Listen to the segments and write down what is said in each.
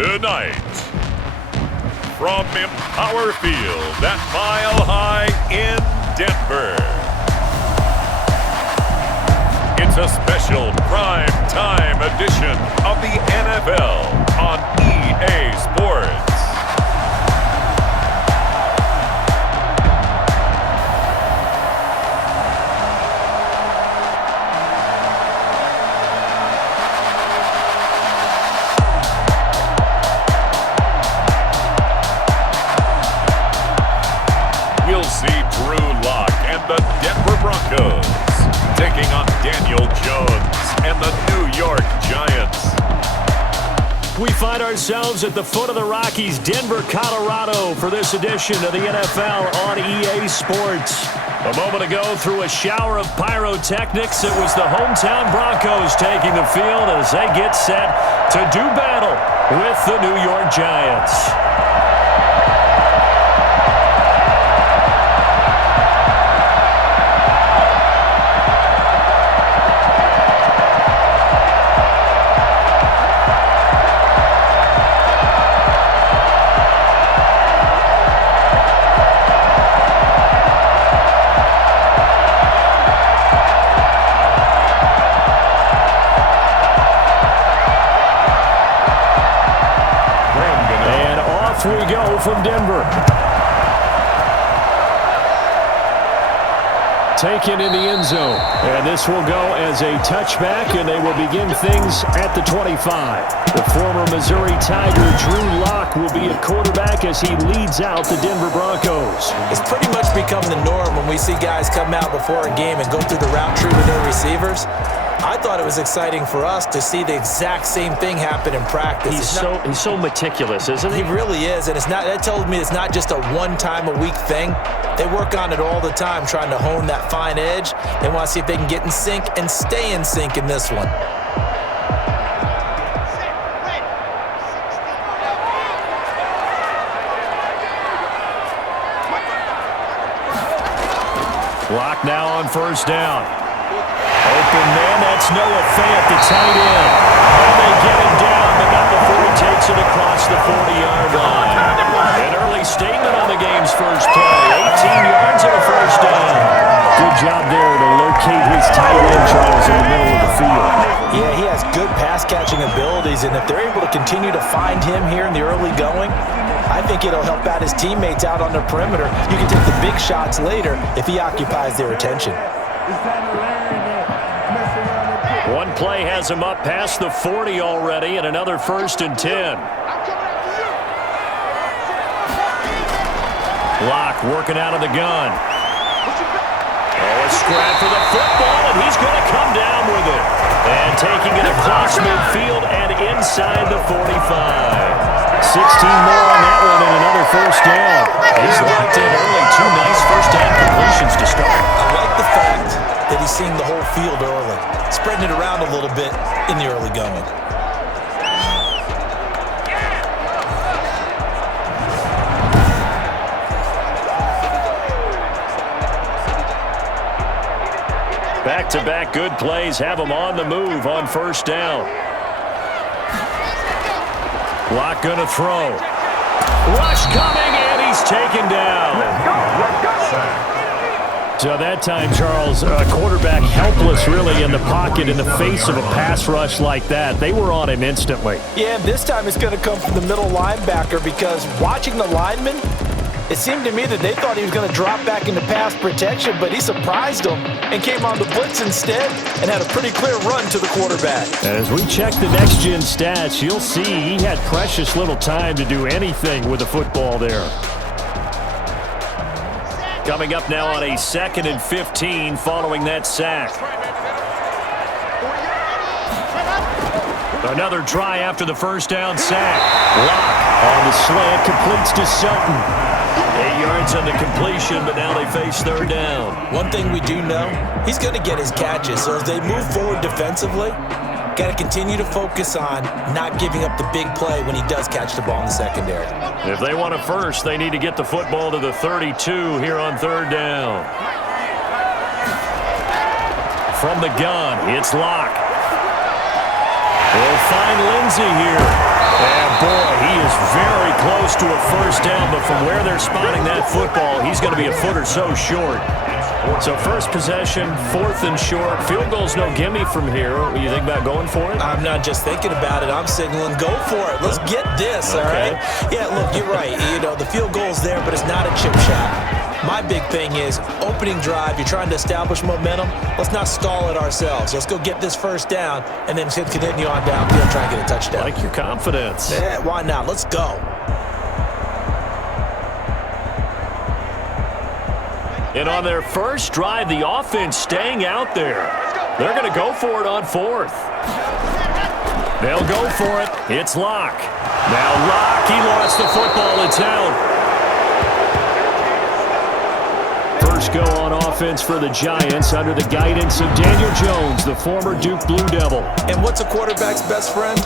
Tonight, from Empower Field at Mile High in Denver, it's a special prime time edition of the NFL on EA Sports. We'll see Drew Lock and the Denver Broncos taking on Daniel Jones and the New York Giants. We find ourselves at the foot of the Rockies, Denver, Colorado, for this edition of the NFL on EA Sports. A moment ago, through a shower of pyrotechnics, it was the hometown Broncos taking the field as they get set to do battle with the New York Giants. We go from Denver. Taken in the end zone. And this will go as a touchback, and they will begin things at the 25. The former Missouri Tiger, Drew Lock, will be at quarterback as he leads out the Denver Broncos. It's pretty much become the norm when we see guys come out before a game and go through the route tree with their receivers. I thought it was exciting for us to see the exact same thing happen in practice. He's so meticulous, isn't he? He really is, and that tells me it's not just a one-time-a-week thing. They work on it all the time, trying to hone that fine edge. They want to see if they can get in sync and stay in sync in this one. Lock now on first down. Open man, that's Noah Fant, the tight end. And they get him down, but not before he takes it across the 40-yard line. An early statement on the game's first play. 18 yards and a first down. Good job there to locate his tight end, Charles, in the middle of the field. Yeah, he has good pass-catching abilities, and if they're able to continue to find him here in the early going, I think it'll help out his teammates out on the perimeter. You can take the big shots later if he occupies their attention. One play has him up past the 40 already, and another 1st and 10. Lock working out of the gun. Oh, a scrap for the football, and he's going to come down with it. And taking it across midfield and inside the 45. 16 more on that one and another first down. He's locked in early. 2 nice first down completions to start. I like the fact that he's seeing the whole field early, spreading it around a little bit in the early going. Back-to-back good plays have him on the move on first down. Lock gonna throw. Rush coming, and he's taken down. So that time, Charles, quarterback helpless really in the pocket in the face of a pass rush like that. They were on him instantly. Yeah, this time it's going to come from the middle linebacker because watching the lineman, it seemed to me that they thought he was going to drop back into pass protection, but he surprised them and came on the blitz instead and had a pretty clear run to the quarterback. As we check the next-gen stats, you'll see he had precious little time to do anything with the football there. Coming up now on a 2nd and 15 following that sack. Another try after the first down sack. Lock on the slant, completes to Sutton. 8 yards on the completion, but now they face 3rd down. One thing we do know, he's going to get his catches. So as they move forward defensively, got to continue to focus on not giving up the big play when he does catch the ball in the secondary. If they want a first, they need to get the football to the 32 here on 3rd down. From the gun, it's Lock. They'll find Lindsey here. And boy, he is very close to a first down, but from where they're spotting that football, he's going to be a foot or so short. So first possession, 4th and short. Field goal's no gimme from here. What do you think about going for it? I'm not just thinking about it. I'm signaling, go for it. Let's get this, all right? Yeah, look, you're right. You know, the field goal's there, but it's not a chip shot. My big thing is opening drive. You're trying to establish momentum. Let's not stall it ourselves. Let's go get this first down and then continue on downfield and try and get a touchdown. Like your confidence. Yeah, why not? Let's go. And on their first drive, the offense staying out there. They're going to go for it on 4th. They'll go for it. It's Locke. Now Locke, he lost the football. It's out. First go on offense for the Giants under the guidance of Daniel Jones, the former Duke Blue Devil. And what's a quarterback's best friend?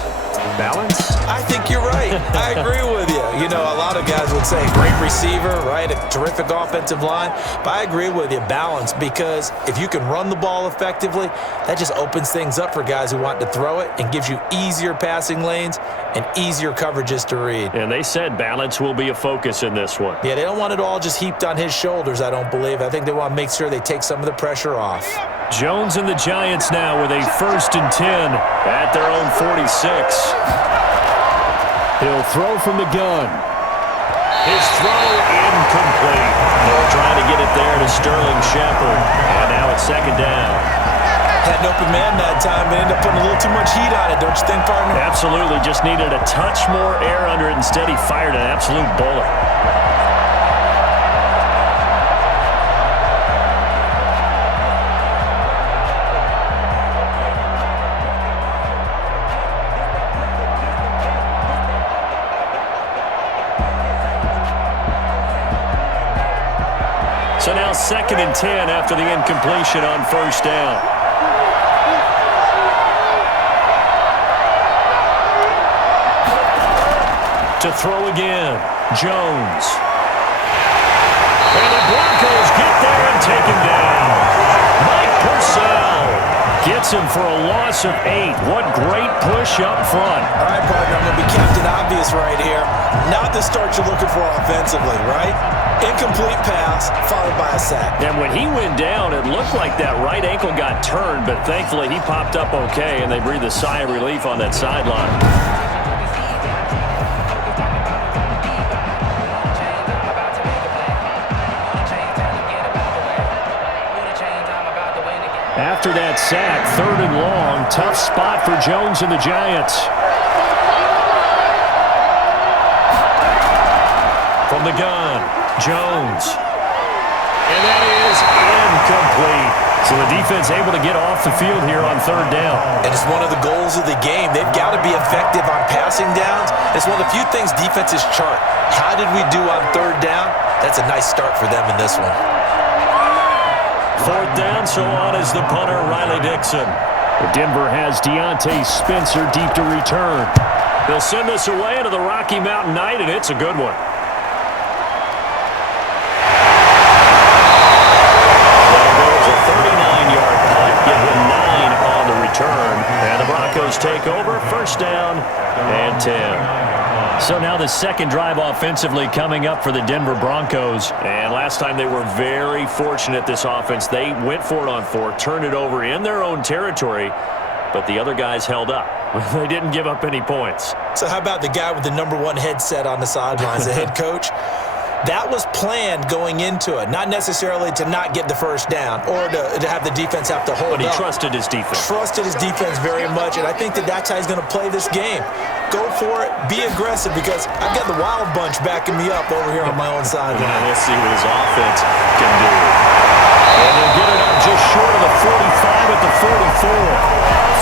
Balance? I think you're right. I agree with you. You know, a lot of guys would say great receiver, right? A terrific offensive line. But I agree with you, balance, because if you can run the ball effectively, that just opens things up for guys who want to throw it and gives you easier passing lanes and easier coverages to read. And they said balance will be a focus in this one. Yeah, they don't want it all just heaped on his shoulders, I don't believe. I think they want to make sure they take some of the pressure off. Jones and the Giants now with a 1st and 10 at their own 46. He'll throw from the gun. His throw incomplete. They're trying to get it there to Sterling Shepard. And now it's 2nd down. Had an open man that time, but ended up putting a little too much heat on it, don't you think, partner? Absolutely. Just needed a touch more air under it. Instead, he fired an absolute bullet. So now 2nd and 10 after the incompletion on 1st down. To throw again, Jones. And the Broncos get there and take him down. Mike Purcell gets him for a loss of 8. What great push up front. All right, partner, I'm going to be Captain Obvious right here. Not the start you're looking for offensively, right? Incomplete pass, followed by a sack. And when he went down, it looked like that right ankle got turned, but thankfully he popped up okay, and they breathed a sigh of relief on that sideline. After that sack, 3rd and long, tough spot for Jones and the Giants. From the gun, Jones. And that is incomplete. So the defense able to get off the field here on 3rd down. And it's one of the goals of the game. They've got to be effective on passing downs. It's one of the few things defenses chart. How did we do on 3rd down? That's a nice start for them in this one. 4th down, so on is the punter, Riley Dixon. Denver has Deontay Spencer deep to return. They'll send this away into the Rocky Mountain night, and it's a good one. There goes a 39-yard punt, give him 9 on the return. And the Broncos take over, 1st down and 10. So now the 2nd drive offensively coming up for the Denver Broncos. And last time they were very fortunate, this offense. They went for it on 4, turned it over in their own territory, but the other guys held up. They didn't give up any points. So how about the guy with the #1 headset on the sidelines, the head coach? That was planned going into it, not necessarily to not get the 1st down or to have the defense have to hold up. But he trusted his defense. Trusted his defense very much, and I think that's how he's going to play this game. Go for it, be aggressive, because I've got the Wild Bunch backing me up over here on my own side. Let's see what his offense can do. And he'll get it up just short of the 45 at the 44.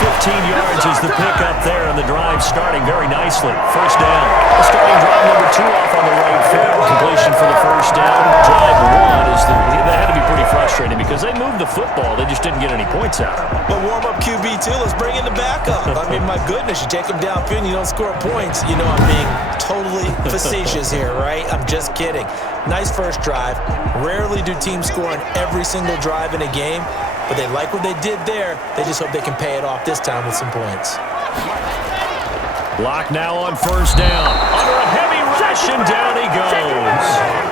15 yards is the pickup there, and the drive starting very nicely. 1st down. Starting drive number 2 off on the right foot. Completion for the 1st down. Drive 1 is that had to be pretty frustrating because they moved the football. They just didn't get any points out. But warm-up QB, too. Let's bring in the backup. I mean, my goodness, you take him downfield and you don't score points. You know I'm being totally facetious here, right? I'm just kidding. Nice first drive. Rarely do teams score on every single drive in a game, but they like what they did there. They just hope they can pay it off this time with some points. Lock now on first down. Under a heavy rush, and down he goes.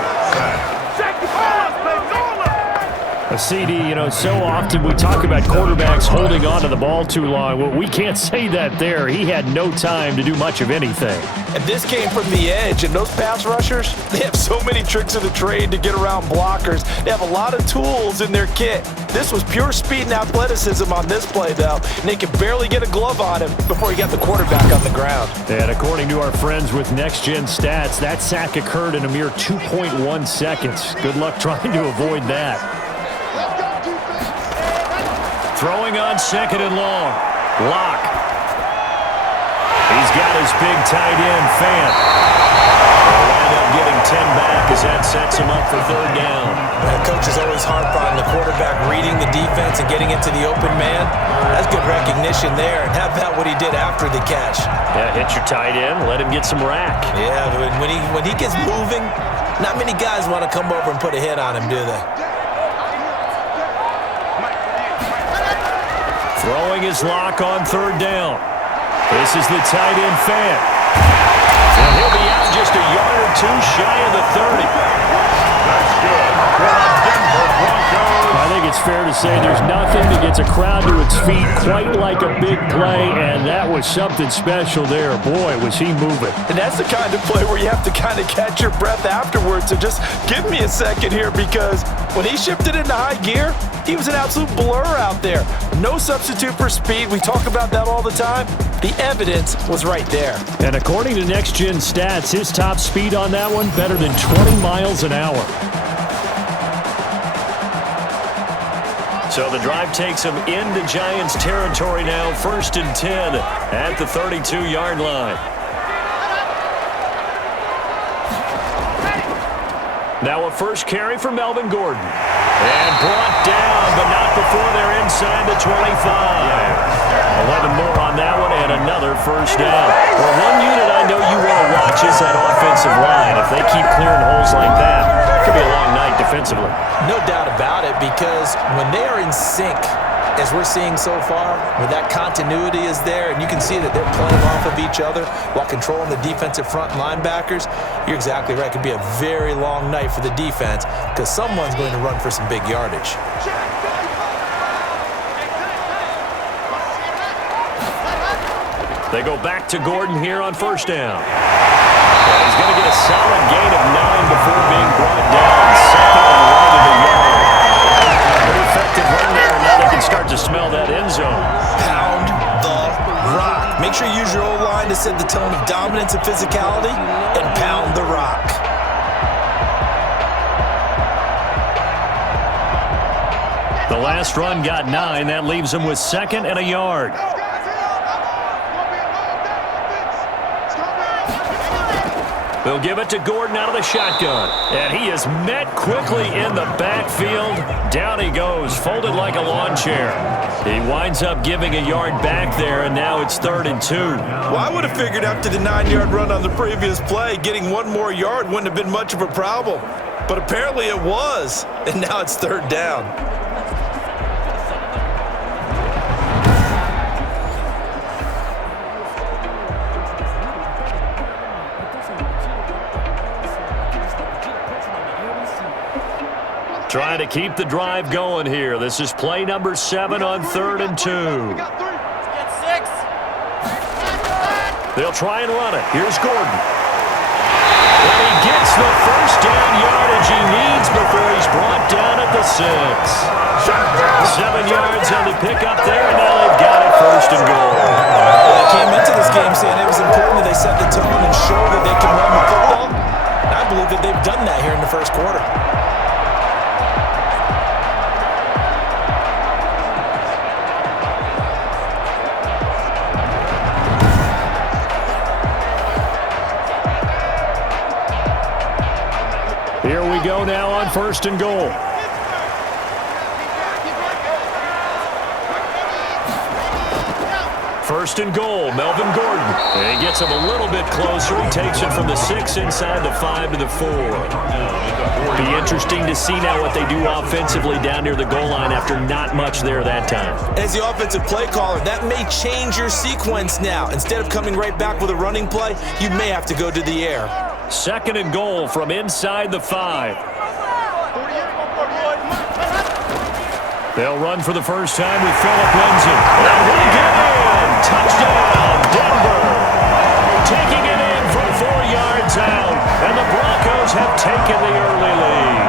A CD, so often we talk about quarterbacks holding on to the ball too long. Well, we can't say that there. He had no time to do much of anything. And this came from the edge, and those pass rushers, they have so many tricks of the trade to get around blockers. They have a lot of tools in their kit. This was pure speed and athleticism on this play, though, and they could barely get a glove on him before he got the quarterback on the ground. And according to our friends with Next Gen Stats, that sack occurred in a mere 2.1 seconds. Good luck trying to avoid that. Throwing on second and long. Lock. He's got his big tight end, Fant. They'll wind up getting 10 back as that sets him up for third down. Coach is always harp on the quarterback reading the defense and getting into the open man. That's good recognition there. And how about what he did after the catch? Yeah, hit your tight end, let him get some rack. Yeah, when he gets moving, not many guys want to come over and put a hit on him, do they? Throwing his Lock on third down. This is the tight end, Fant. And he'll be out just a yard or two shy of the 30. That's good for the Denver Broncos. I think it's fair to say there's nothing that gets a crowd to its feet quite like a big play, and that was something special there. Boy, was he moving. And that's the kind of play where you have to kind of catch your breath afterwards. So just give me a second here, because when he shifted into high gear, he was an absolute blur out there. No substitute for speed. We talk about that all the time. The evidence was right there. And according to Next Gen Stats, his top speed on that one, better than 20 miles an hour. So the drive takes him into Giants territory now, 1st and 10 at the 32-yard line. Now a first carry for Melvin Gordon. And brought down, but not before they're inside the 25. 11 more on that one, and another first down. Well, one unit I know you want to watch is that offensive line. If they keep clearing holes like that, it could be a long night defensively. No doubt about it, because when they are in sync, as we're seeing so far, where that continuity is there, and you can see that they're playing off of each other while controlling the defensive front linebackers, you're exactly right. It could be a very long night for the defense, because someone's going to run for some big yardage. They go back to Gordon here on first down. And he's going to get a solid gain of 9 before being brought down. Second and right of the yard. Pretty effective run there, and now they can start to smell that end zone. Pound the rock. Make sure you use your O-line to set the tone of dominance and physicality, and pound the rock. The last run got 9. That leaves him with 2nd and a yard. They'll give it to Gordon out of the shotgun. And he is met quickly in the backfield. Down he goes, folded like a lawn chair. He winds up giving a yard back there, and now it's 3rd and 2. Well, I would have figured after the 9-yard run on the previous play, getting one more yard wouldn't have been much of a problem. But apparently it was, and now it's 3rd down. Trying to keep the drive going here. This is play number 7 on 3rd and 2. They'll try and run it. Here's Gordon. And he gets the first down yardage he needs before he's brought down at the 6. 7 yards on the pickup there, and now they've got it 1st and goal. They came into this game saying it was important that they set the tone and show that they can run the football. And I believe that they've done that here in the first quarter. Here we go now on 1st and goal. First and goal, Melvin Gordon. And he gets him a little bit closer. He takes it from the 6 inside the 5 to the 4. Be interesting to see now what they do offensively down near the goal line after not much there that time. As the offensive play caller, that may change your sequence now. Instead of coming right back with a running play, you may have to go to the air. Second and goal from inside the 5. They'll run for the first time with Phillip Lindsay. And they get in! Touchdown, Denver! Taking it in from 4 yards out. And the Broncos have taken the early lead.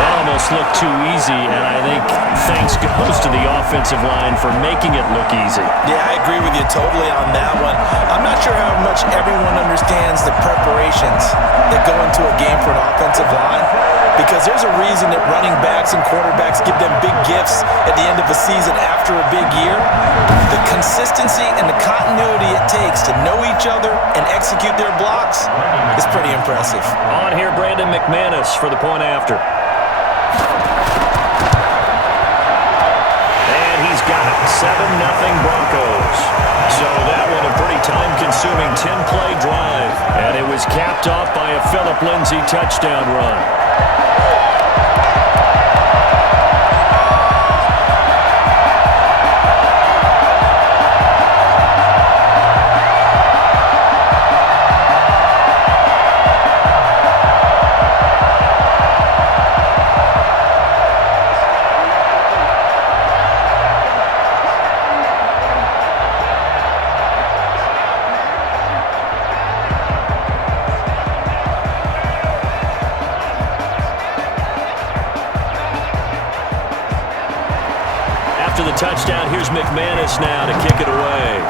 That almost looked too easy, and I think thanks goes to the offensive line for making it look easy. Yeah, I agree with you totally on that one. I'm not sure how much everyone understands the preparations that go into a game for an offensive line, because there's a reason that running backs and quarterbacks give them big gifts at the end of a season after a big year. The consistency and the continuity it takes to know each other and execute their blocks is pretty impressive. On here, Brandon McManus for the point after. And he's got it. 7-0 Broncos. So that one a pretty time-consuming 10-play drive. And it was capped off by a Phillip Lindsay touchdown run. After the touchdown, here's McManus now to kick it away.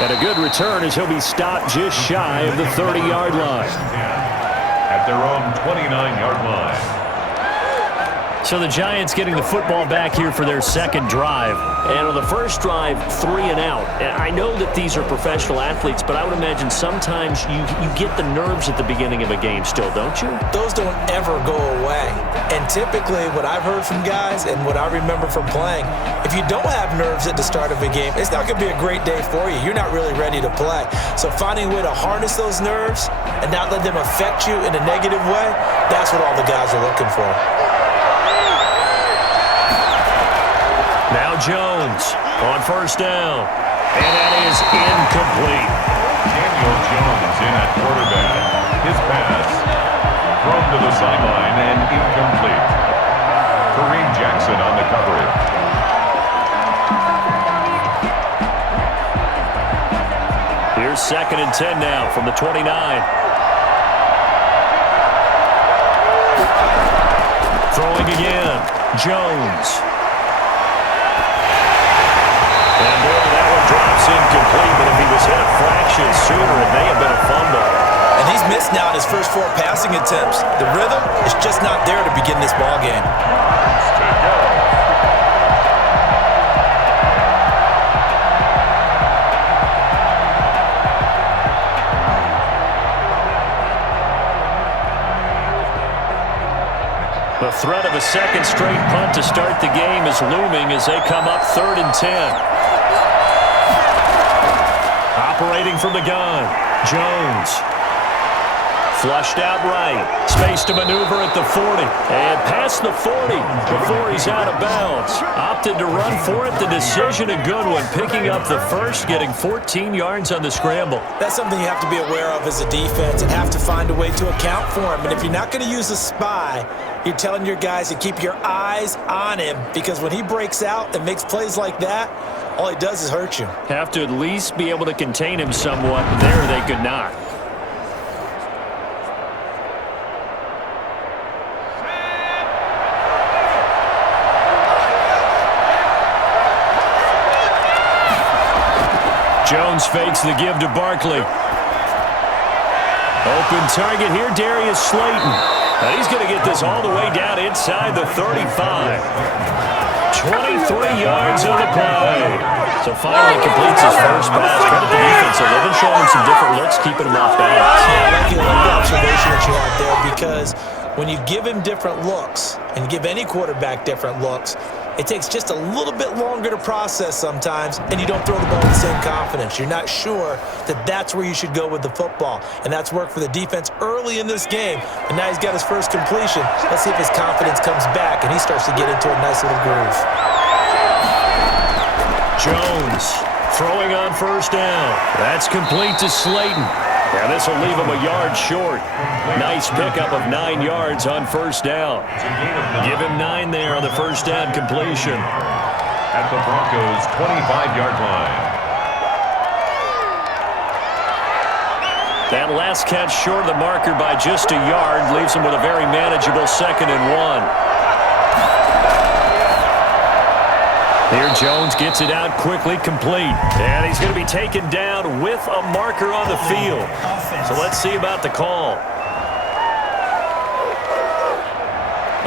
And a good return as he'll be stopped just shy of the 30-yard line. At their own 29-yard line. So the Giants getting the football back here for their second drive. And on the first drive, 3 and out. And I know that these are professional athletes, but I would imagine sometimes you get the nerves at the beginning of a game still, don't you? Those don't ever go away. And typically what I've heard from guys and what I remember from playing, if you don't have nerves at the start of a game, it's not going to be a great day for you. You're not really ready to play. So finding a way to harness those nerves and not let them affect you in a negative way, that's what all the guys are looking for. Now Jones on first down. And that is incomplete. Daniel Jones in at quarterback. His pass thrown to the sideline and incomplete. Kareem Jackson on the coverage. Here's 2nd and 10 now from the 29. Throwing again. Jones. And boy, that one drops incomplete, but if he was hit a fraction sooner, it may have been a fumble. And he's missed now his first 4 passing attempts. The rhythm is just not there to begin this ball game. The threat of a second straight punt to start the game is looming as they come up 3rd and 10. Operating from the gun, Jones. Flushed out right. Space to maneuver at the 40. And past the 40 before he's out of bounds. Opted to run for it. The decision a good one. Picking up the first, getting 14 yards on the scramble. That's something you have to be aware of as a defense and have to find a way to account for him. And if you're not going to use a spy, you're telling your guys to keep your eyes on him, because when he breaks out and makes plays like that, all he does is hurt you. Have to at least be able to contain him somewhat. There they could not. Jones fakes the give to Barkley. Open target here, Darius Slayton. And he's going to get this all the way down inside the 35. 23 yards on the play. So finally completes his first pass. Credit the defense. They've been showing him some different looks, keeping him off balance. I like the observation that you have there, because when you give him different looks, and you give any quarterback different looks, it takes just a little bit longer to process sometimes, and you don't throw the ball with the same confidence. You're not sure that that's where you should go with the football, and that's worked for the defense early in this game, and now he's got his first completion. Let's see if his confidence comes back, and he starts to get into a nice little groove. Jones throwing on first down. That's complete to Slayton. And this will leave him a yard short. Nice pickup of 9 yards on first down. Give him 9 there on the first down completion. At the Broncos' 25-yard line. That last catch short of the marker by just a yard leaves him with a very manageable 2nd and 1. Here Jones gets it out quickly, complete. And he's going to be taken down with a marker on the field. So let's see about the call.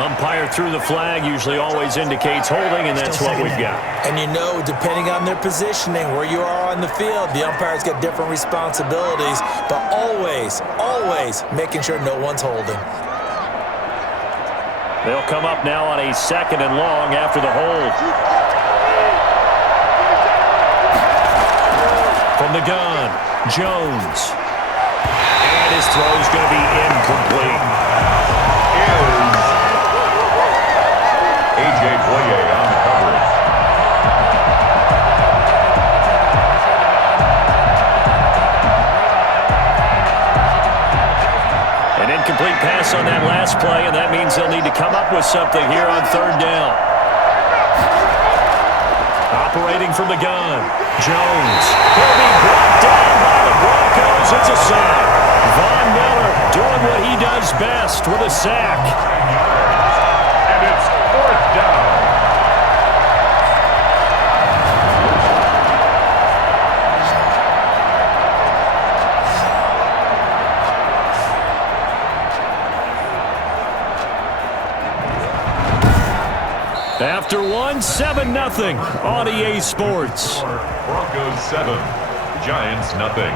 Umpire threw the flag, usually always indicates holding, and that's what we've got. And you know, depending on their positioning, where you are on the field, the umpire's got different responsibilities, but always making sure no one's holding. They'll come up now on a 2nd and long after the hold. From the gun, Jones. And his throw's going to be incomplete. Is A.J. Boye on the coverage. An incomplete pass on that last play, and that means they'll need to come up with something here on 3rd down. Operating from the gun, Jones. He'll be brought down by the Broncos. It's a sack. Von Miller doing what he does best with a sack. And it's 4th down. After 7-0 on EA Sports. Broncos 7, Giants nothing.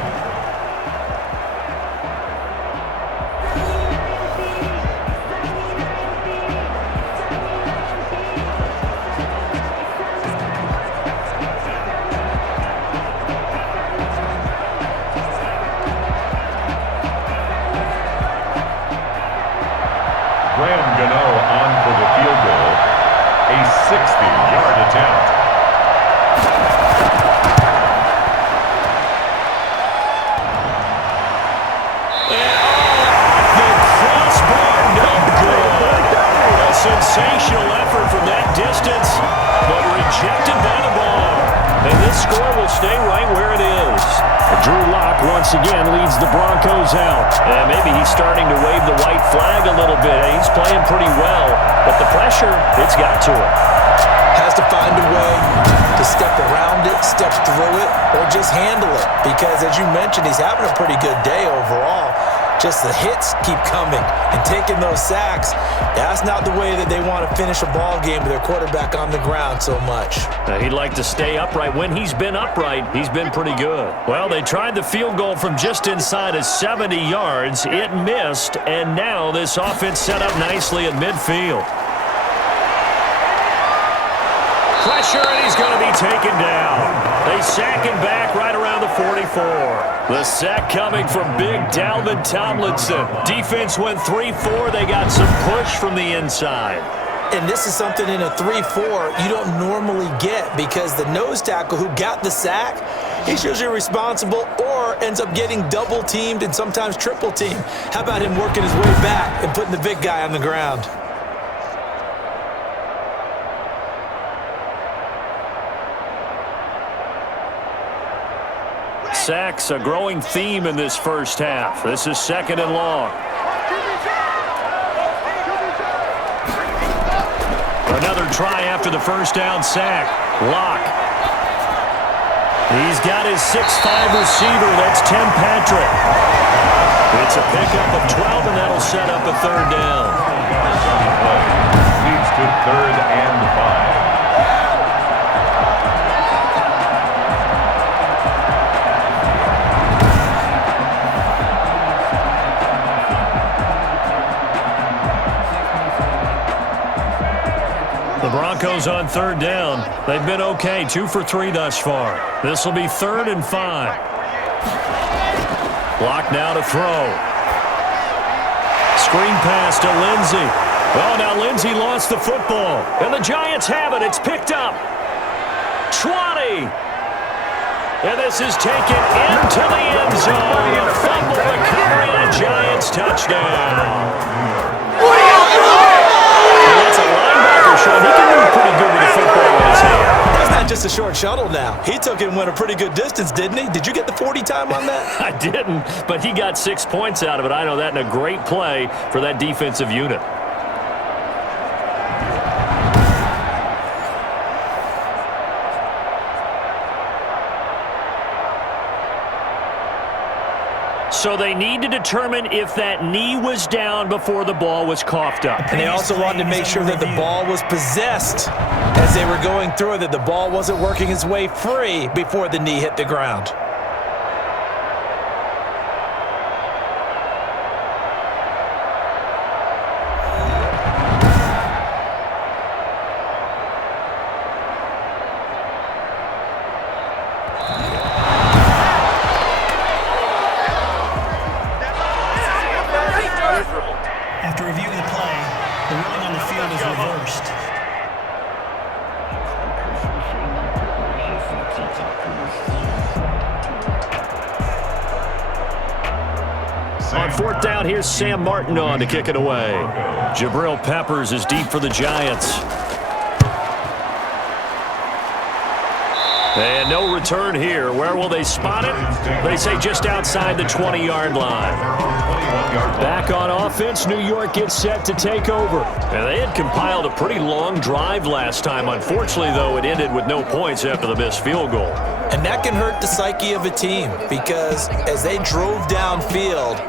Graham Gano on for the field goal. A 60-yard attempt. The crossbar, no good. A sensational effort from that distance, but rejected by the ball. And this score will stay right where it is. Drew Lock once again leads the Broncos out. And maybe he's starting to wave the white flag a little bit. He's playing pretty well, but the pressure, it's got to him. Has to find a way to step around it, step through it, or just handle it. Because as you mentioned, he's having a pretty good day overall. Just the hits keep coming and taking those sacks. That's not the way that they want to finish a ball game with their quarterback on the ground so much. Now, he'd like to stay upright. When he's been upright, he's been pretty good. Well, they tried the field goal from just inside of 70 yards. It missed, and now this offense set up nicely at midfield. Pressure, and he's going to be taken down. They sack him back right around the 44. The sack coming from big Dalvin Tomlinson. Defense went 3-4. They got some push from the inside. And this is something in a 3-4 you don't normally get, because the nose tackle who got the sack, he's usually responsible or ends up getting double teamed and sometimes triple teamed. How about him working his way back and putting the big guy on the ground? Sacks, a growing theme in this first half. This is 2nd and long. Another try after the first down sack. Lock. He's got his 6'5" receiver. That's Tim Patrick. It's a pickup of 12, and that'll set up a 3rd down. Leads to 3rd and 5. The Broncos on third down. They've been okay, 2 for 3 thus far. This will be 3rd and 5. Block now to throw. Screen pass to Lindsey. Well, now Lindsey lost the football. And the Giants have it. It's picked up. 20. And this is taken into the end zone. A fumble recovery and a Giants touchdown. And that's a linebacker, Sean. He can move pretty good with the football in his hand. That's not just a short shuttle now. He took it and went a pretty good distance, didn't he? Did you get the 40 time on that? I didn't, but he got 6 points out of it. I know that, and a great play for that defensive unit. So they need to determine if that knee was down before the ball was coughed up. And they also wanted to make sure that the ball was possessed as they were going through it, that the ball wasn't working its way free before the knee hit the ground. After reviewing the play, the ruling on the field is reversed. On 4th down, here's Sam Martin on to kick it away. Jabril Peppers is deep for the Giants. And no return here. Where will they spot it? They say just outside the 20-yard line. Back on offense, New York gets set to take over. And they had compiled a pretty long drive last time. Unfortunately, though, it ended with no points after the missed field goal. And that can hurt the psyche of a team because as they drove downfield,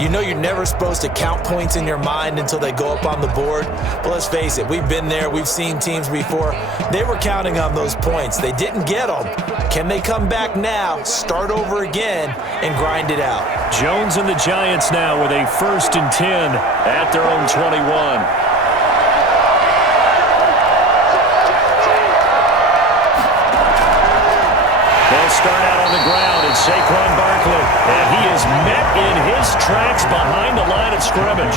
you know you're never supposed to count points in your mind until they go up on the board. But let's face it, we've been there. We've seen teams before. They were counting on those points. They didn't get them. Can they come back now, start over again, and grind it out? Jones and the Giants now with a 1st and 10 at their own 21. They'll start out on the ground, and Saquon Barkley, and he is met in his tracks behind the line of scrimmage.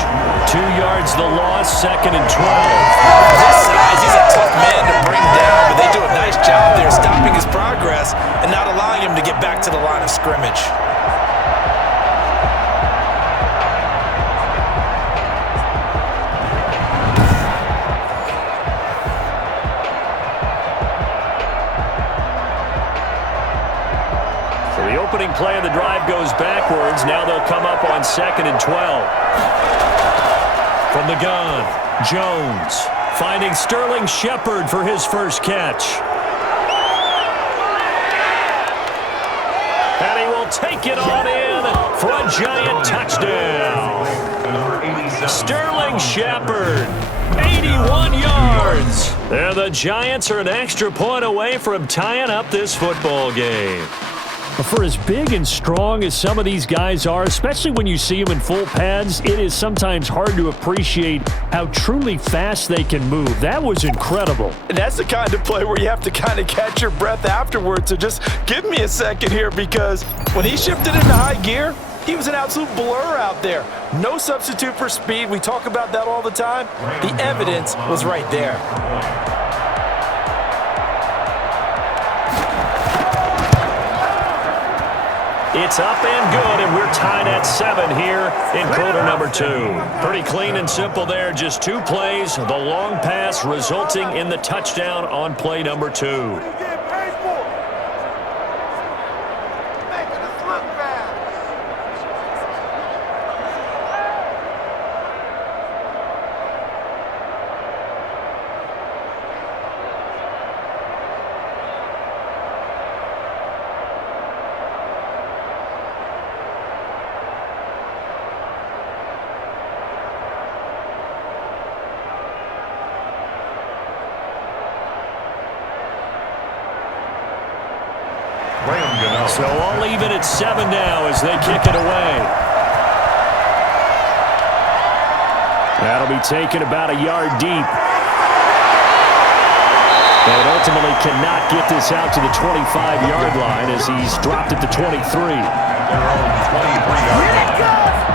2 yards the loss, 2nd and 12. His size, he's a tough man to bring down, but they do a nice job there stopping his progress and not allowing him to get back to the line of scrimmage. The opening play of the drive goes backwards. Now they'll come up on 2nd and 12. From the gun, Jones finding Sterling Shepard for his first catch. And he will take it on in for a Giant touchdown. Sterling Shepard, 81 yards. And the Giants are an extra point away from tying up this football game. For as big and strong as some of these guys are, especially when you see them in full pads, it is sometimes hard to appreciate how truly fast they can move. That was incredible. And that's the kind of play where you have to kind of catch your breath afterwards. So just give me a second here, because when he shifted into high gear, he was an absolute blur out there. No substitute for speed. We talk about that all the time. The evidence was right there. It's up and good, and we're tied at 7 here in quarter number 2. Pretty clean and simple there. Just 2 plays. The long pass resulting in the touchdown on play number 2. So all even at 7 now as they kick it away. That'll be taken about a yard deep. And ultimately cannot get this out to the 25-yard line as he's dropped it to 23. Their own 23-yard line.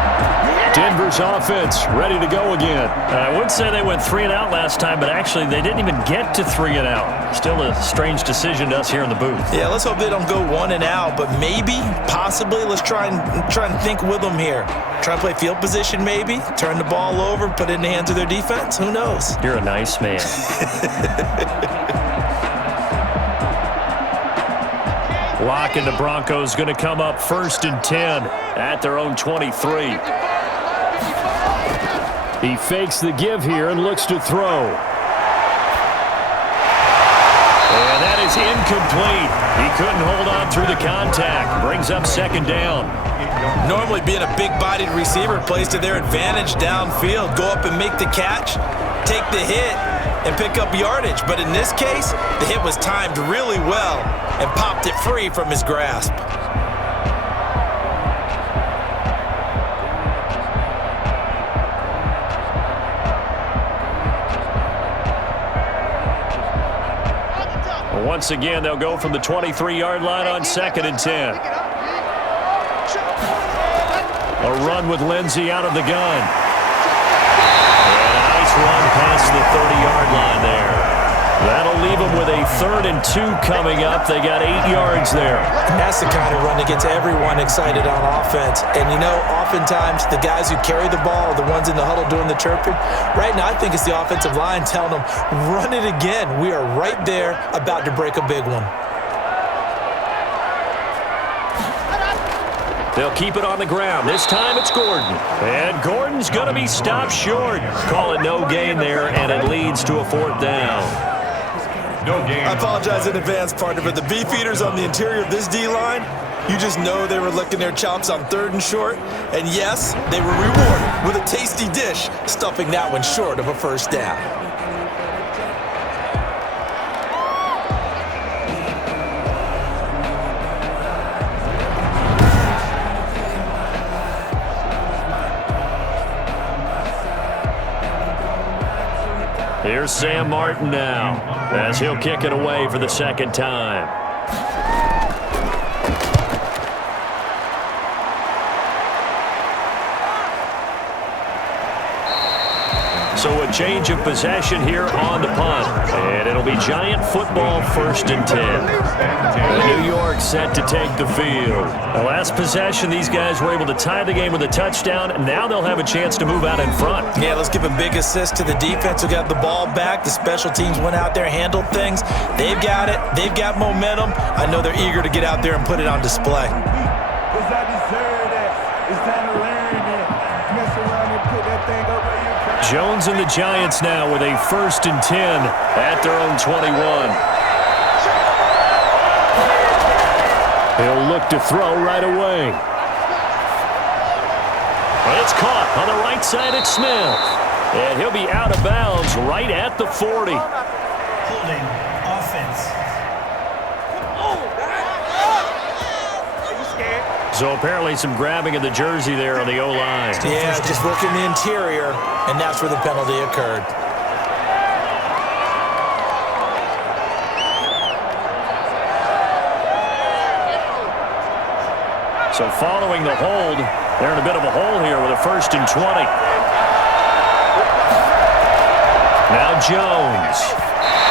Denver's offense ready to go again. I would say they went 3 and out last time, but actually they didn't even get to 3 and out. Still a strange decision to us here in the booth. Yeah, let's hope they don't go 1 and out, but maybe, possibly, let's try and think with them here. Try and play field position maybe, turn the ball over, put it in the hands of their defense. Who knows? You're a nice man. Lock and the Broncos going to come up 1st and 10 at their own 23. He fakes the give here and looks to throw. And that is incomplete. He couldn't hold on through the contact. Brings up 2nd down. Normally being a big-bodied receiver plays to their advantage downfield. Go up and make the catch, take the hit, and pick up yardage. But in this case, the hit was timed really well and popped it free from his grasp. Once again, they'll go from the 23-yard line on 2nd and 10. A run with Lindsey out of the gun. And a nice run past the 30-yard line there. That'll leave them with a 3rd and 2 coming up. They got 8 yards there. And that's the kind of run that gets everyone excited on offense. And, you know, oftentimes the guys who carry the ball are the ones in the huddle doing the chirping. Right now, I think it's the offensive line telling them, run it again. We are right there about to break a big one. They'll keep it on the ground. This time it's Gordon. And Gordon's going to be stopped short. Call it no gain there, and it leads to a 4th down. No gain. I apologize in advance, partner, but the beefeaters on the interior of this D-line, you just know they were licking their chops on 3rd and short. And yes, they were rewarded with a tasty dish, stuffing that one short of a 1st down. Here's Sam Martin now, as he'll kick it away for the 2nd time. So a change of possession here on the punt. And it'll be Giant football 1st and 10. New York set to take the field. The last possession, these guys were able to tie the game with a touchdown. And now they'll have a chance to move out in front. Yeah, let's give a big assist to the defense who got the ball back. The special teams went out there, handled things. They've got it. They've got momentum. I know they're eager to get out there and put it on display. Jones and the Giants now with a 1st and 10 at their own 21. He'll look to throw right away. But it's caught on the right side at Smith. And he'll be out of bounds right at the 40. Holding offense. So apparently some grabbing of the jersey there on the O-line. Yeah, just working the interior, and that's where the penalty occurred. So following the hold, they're in a bit of a hole here with a 1st and 20. Now Jones.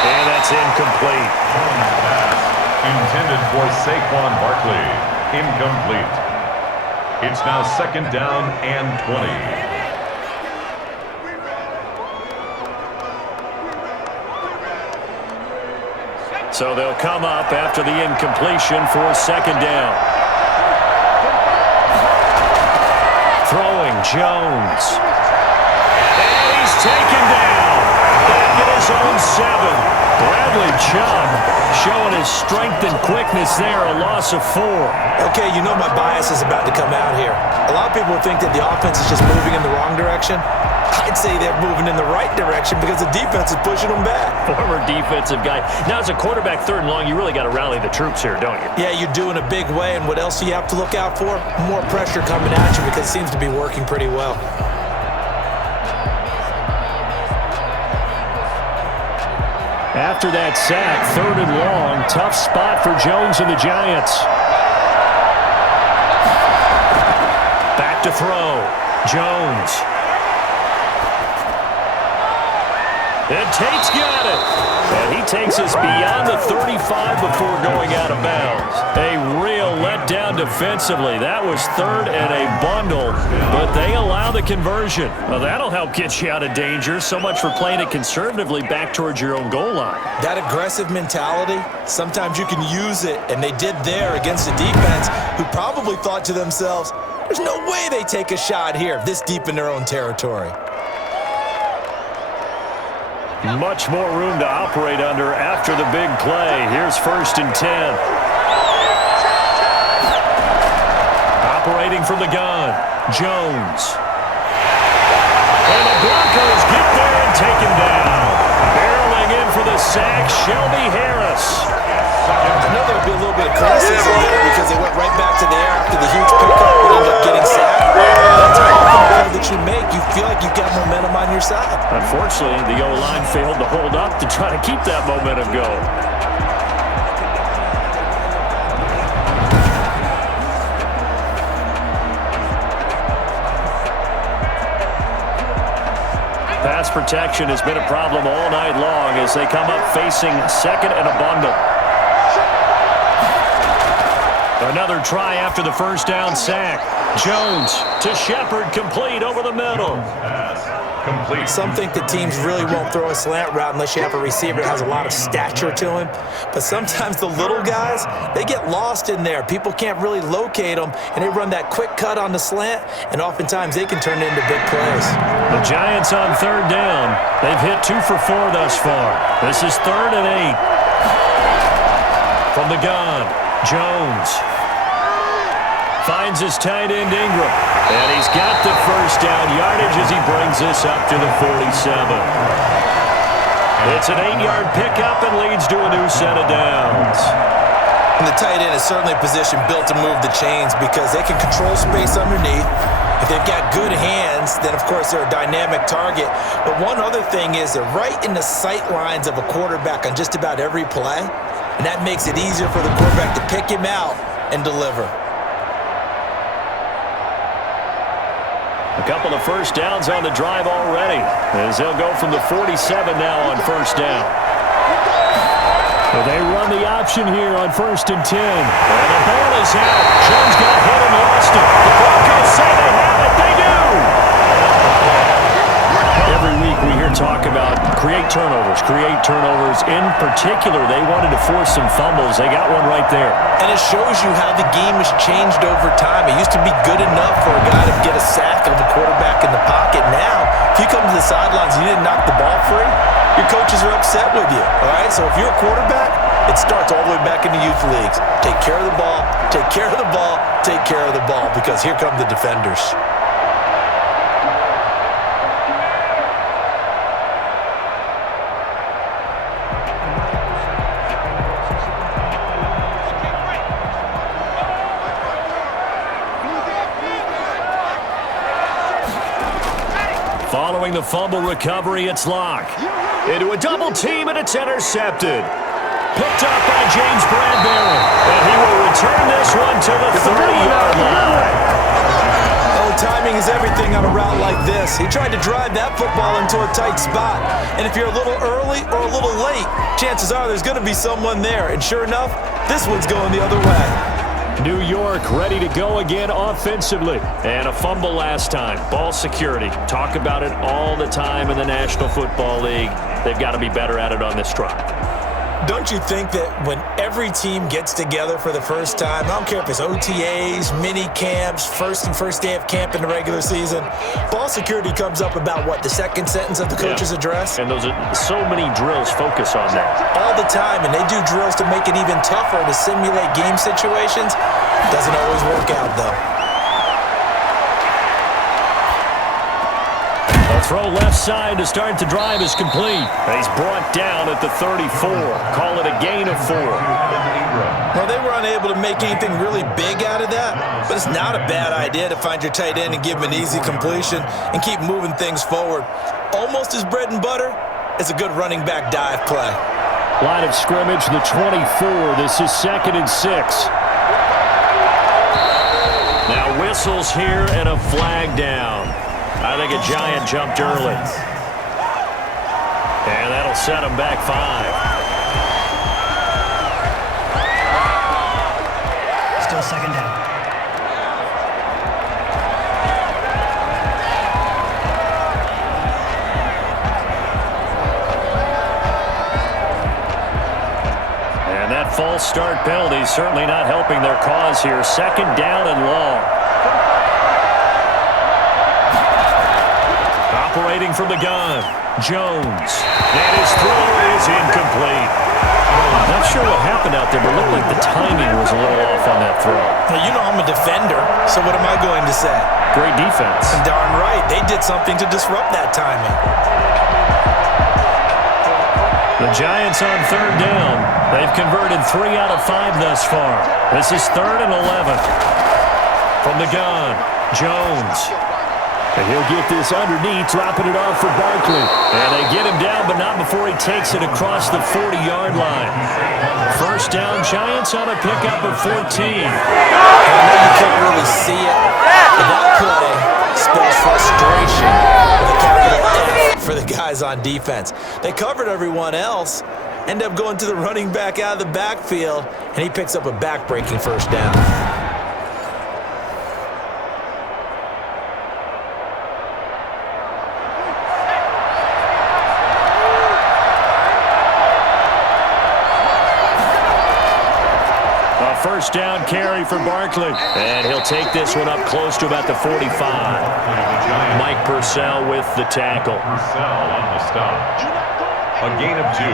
And that's incomplete. Intended for Saquon Barkley. Incomplete. It's now 2nd down and 20. So they'll come up after the incompletion for 2nd down. Throwing Jones. And he's taken down. Back at his own 7. Bradley Chubb showing his strength and quickness there, a loss of 4. Okay, you know my bias is about to come out here. A lot of people think that the offense is just moving in the wrong direction. I'd say they're moving in the right direction because the defense is pushing them back. Former defensive guy. Now, as a quarterback 3rd and long, you really got to rally the troops here, don't you? Yeah, you do in a big way, and what else do you have to look out for? More pressure coming at you because it seems to be working pretty well. After that sack, 3rd and long, tough spot for Jones and the Giants. Back to throw. Jones. And Tate's got it. And he takes us beyond the 35 before going out of bounds. A real letdown defensively. That was 3rd and a bundle, but they allow the conversion. Well, that'll help get you out of danger. So much for playing it conservatively back towards your own goal line. That aggressive mentality, sometimes you can use it, and they did there against a defense who probably thought to themselves, there's no way they take a shot here this deep in their own territory. Much more room to operate under after the big play. Here's 1st and 10. Operating from the gun, Jones. And the Broncos get there and take him down. Barreling in for the sack, Shelby Harris. I know there'll be a little bit of criticism there because they went right back to the air after the huge pickup and ended up getting sacked. That's a play that you make. You feel like you've got momentum on your side. Unfortunately, the O-line failed to hold up to try to keep that momentum going. Pass protection has been a problem all night long as they come up facing 2nd and a bundle. Another try after the 1st down sack. Jones to Shepard, complete over the middle. Complete. Some think that teams really won't throw a slant route unless you have a receiver that has a lot of stature to him. But sometimes the little guys, they get lost in there. People can't really locate them, and they run that quick cut on the slant, and oftentimes they can turn it into big plays. The Giants on 3rd down. They've hit 2 for 4 thus far. This is 3rd and 8. From the gun, Jones. Finds his tight end Ingram. And he's got the 1st down yardage as he brings this up to the 47. It's an 8-yard pickup and leads to a new set of downs. And the tight end is certainly a position built to move the chains because they can control space underneath. If they've got good hands, then of course they're a dynamic target. But one other thing is they're right in the sight lines of a quarterback on just about every play. And that makes it easier for the quarterback to pick him out and deliver. A couple of 1st downs on the drive already as they'll go from the 47 now on 1st down. So they run the option here on 1st and 10. And the ball is out. Jones got hit and lost it. The Broncos say they have it. They do. Every week we hear talk about create turnovers. In particular, they wanted to force some fumbles. They got one right there. And it shows you how the game has changed over time. It used to be good enough for a guy to get a sack of a quarterback in the pocket. Now, if you come to the sidelines and you didn't knock the ball free, your coaches are upset with you, all right? So if you're a quarterback, it starts all the way back in the youth leagues. Take care of the ball, take care of the ball, take care of the ball, because here come the defenders. Following the fumble recovery, it's Locke. Into a double team, and it's intercepted. Picked up by James Bradbury. And he will return this one to the 30-yard line. Oh, timing is everything on a route like this. He tried to drive that football into a tight spot. And if you're a little early or a little late, chances are there's going to be someone there. And sure enough, this one's going the other way. New York ready to go again offensively. And a fumble last time. Ball security. Talk about it all the time in the National Football League. They've got to be better at it on this drive. Don't you think that when every team gets together for the first time, I don't care if it's OTAs, mini camps, first day of camp in the regular season, ball security comes up about what, the second sentence of the coach's address? And those are so many drills focus on that. All the time, and they do drills to make it even tougher to simulate game situations. Doesn't always work out, though. Throw left side to start the drive is complete. He's brought down at the 34. Call it a gain of 4. Well, they were unable to make anything really big out of that, but it's not a bad idea to find your tight end and give him an easy completion and keep moving things forward. Almost as bread and butter as a good running back dive play. Line of scrimmage, the 24. This is 2nd and 6. Now whistles here and a flag down. I think a Giant jumped early. And that'll set him back 5. Still 2nd down. And that false start penalty is certainly not helping their cause here. 2nd down and long. Operating from the gun, Jones. And his throw is incomplete. Not sure what happened out there, but it looked like the timing was a little off on that throw. Now, you know I'm a defender, so what am I going to say? Great defense. And darn right, they did something to disrupt that timing. The Giants on 3rd down. They've converted 3 out of 5 thus far. This is 3rd and 11. From the gun, Jones. And he'll get this underneath, dropping it off for Barkley. And they get him down, but not before he takes it across the 40-yard line. 1st down, Giants on a pickup of 14. I know you can't really see it, but that play spells frustration with a capital F for the guys on defense. They covered everyone else, end up going to the running back out of the backfield, and he picks up a back-breaking 1st down. First down carry for Barkley. And he'll take this one up close to about the 45. Mike Purcell with the tackle. Purcell on the stop. A gain of 2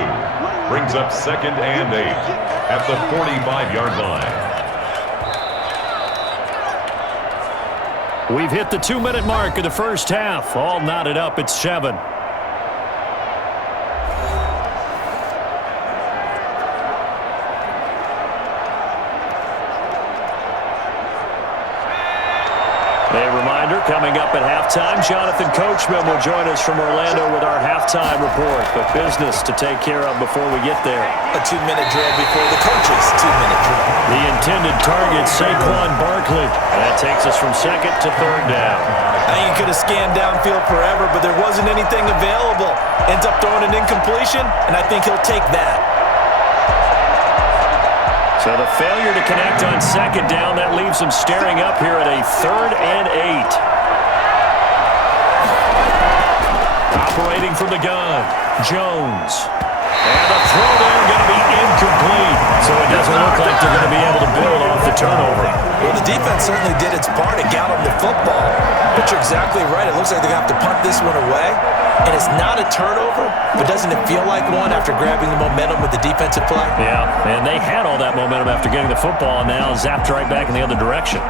brings up 2nd and 8 at the 45-yard line. We've hit the 2-minute mark of the first half. All knotted up at 7. A reminder, coming up at halftime, Jonathan Coachman will join us from Orlando with our halftime report. But business to take care of before we get there. A 2-minute drill before the coach's 2-minute drill. The intended target, Saquon Barkley. And that takes us from 2nd to 3rd down. I think he could have scanned downfield forever, but there wasn't anything available. Ends up throwing an incompletion, and I think he'll take that. So the failure to connect on 2nd down, that leaves him staring up here at a 3rd and 8. Operating from the gun, Jones. And the throw there going to be incomplete. So it doesn't look like they're going to be able to build off the turnover. Well, the defense certainly did its part to get on the football. But you're exactly right. It looks like they're going to have to punt this one away. And it's not a turnover, but doesn't it feel like one after grabbing the momentum with the defensive play? Yeah, and they had all that momentum after getting the football, and now zapped right back in the other direction.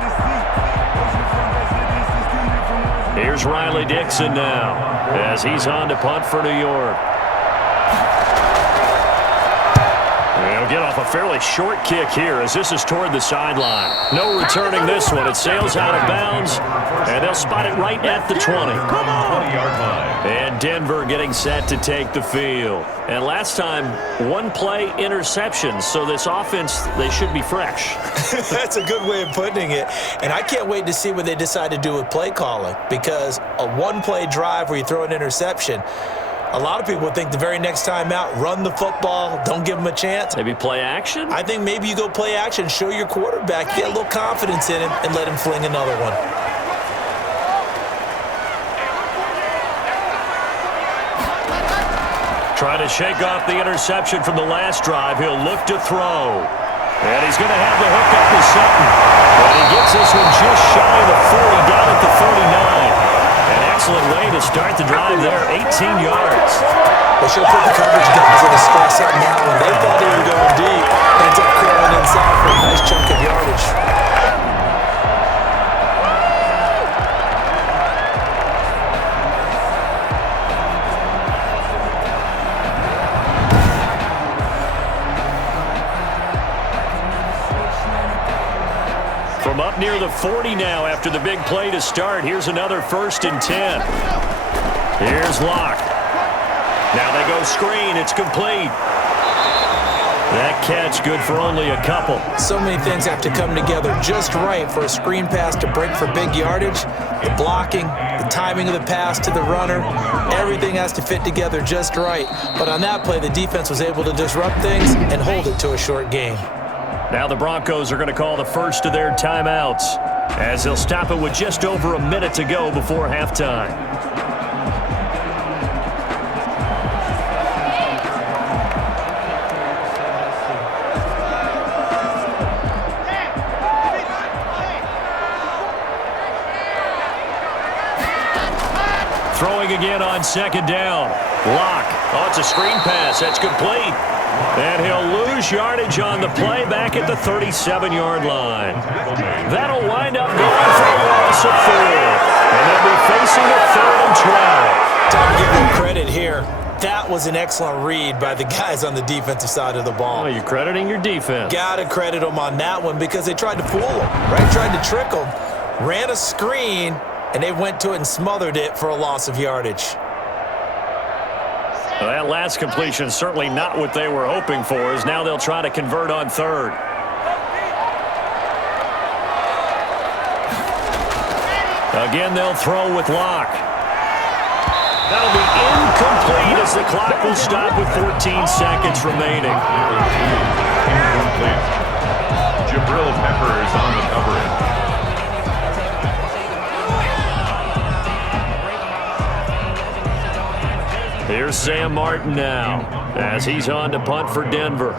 Here's Riley Dixon now as he's on to punt for New York. They'll get off a fairly short kick here as this is toward the sideline. No returning this one. It sails out of bounds, and they'll spot it right at the 20. 20-yard line. And Denver getting set to take the field. And last time, 1-play interceptions. So this offense, they should be fresh. That's a good way of putting it. And I can't wait to see what they decide to do with play calling, because a 1-play drive where you throw an interception, a lot of people would think the very next time out, run the football, don't give them a chance. Maybe play action? I think maybe you go play action, show your quarterback, get a little confidence in him, and let him fling another one. Trying to shake off the interception from the last drive. He'll look to throw. And he's going to have the hook up to Sutton. And he gets this one just shy of the 40, down at the 49. An excellent way to start the drive there, 18 yards. They should put the coverage guys in a stress on that one. They thought they were going deep. Ends up curling inside for a nice chunk of yardage. From up near the 40 now after the big play to start. Here's another 1st and 10. Here's Locke. Now they go screen. It's complete. That catch good for only a couple. So many things have to come together just right for a screen pass to break for big yardage. The blocking, the timing of the pass to the runner, everything has to fit together just right. But on that play, the defense was able to disrupt things and hold it to a short game. Now the Broncos are going to call the first of their timeouts as they'll stop it with just over a minute to go before halftime. Throwing again on second down. Lock. Oh, it's a screen pass. That's complete. And he'll lose yardage on the play back at the 37-yard line. That'll wind up going for a loss of 4. And they'll be facing a 3rd and 12. Time to give them credit here. That was an excellent read by the guys on the defensive side of the ball. Oh, you're crediting your defense. Gotta credit them on that one because they tried to fool them, right? Tried to trick them. Ran a screen, and they went to it and smothered it for a loss of yardage. Well, that last completion certainly not what they were hoping for, as now they'll try to convert on 3rd. Again, they'll throw with Lock. That'll be incomplete as the clock will stop with 14 seconds remaining. Incomplete. Jabril Peppers on the coverage. Here's Sam Martin now as he's on to punt for Denver.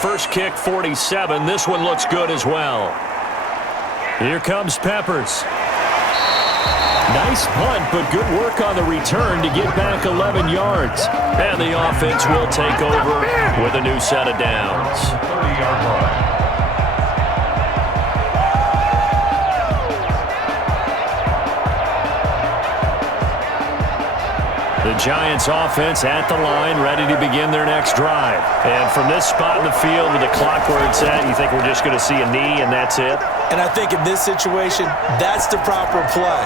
First kick, 47. This one looks good as well. Here comes Peppers. Nice punt, but good work on the return to get back 11 yards. And the offense will take over with a new set of downs. 30-yard line. The Giants offense at the line, ready to begin their next drive. And from this spot in the field with the clock where it's at, you think we're just going to see a knee and that's it? And I think in this situation, that's the proper play.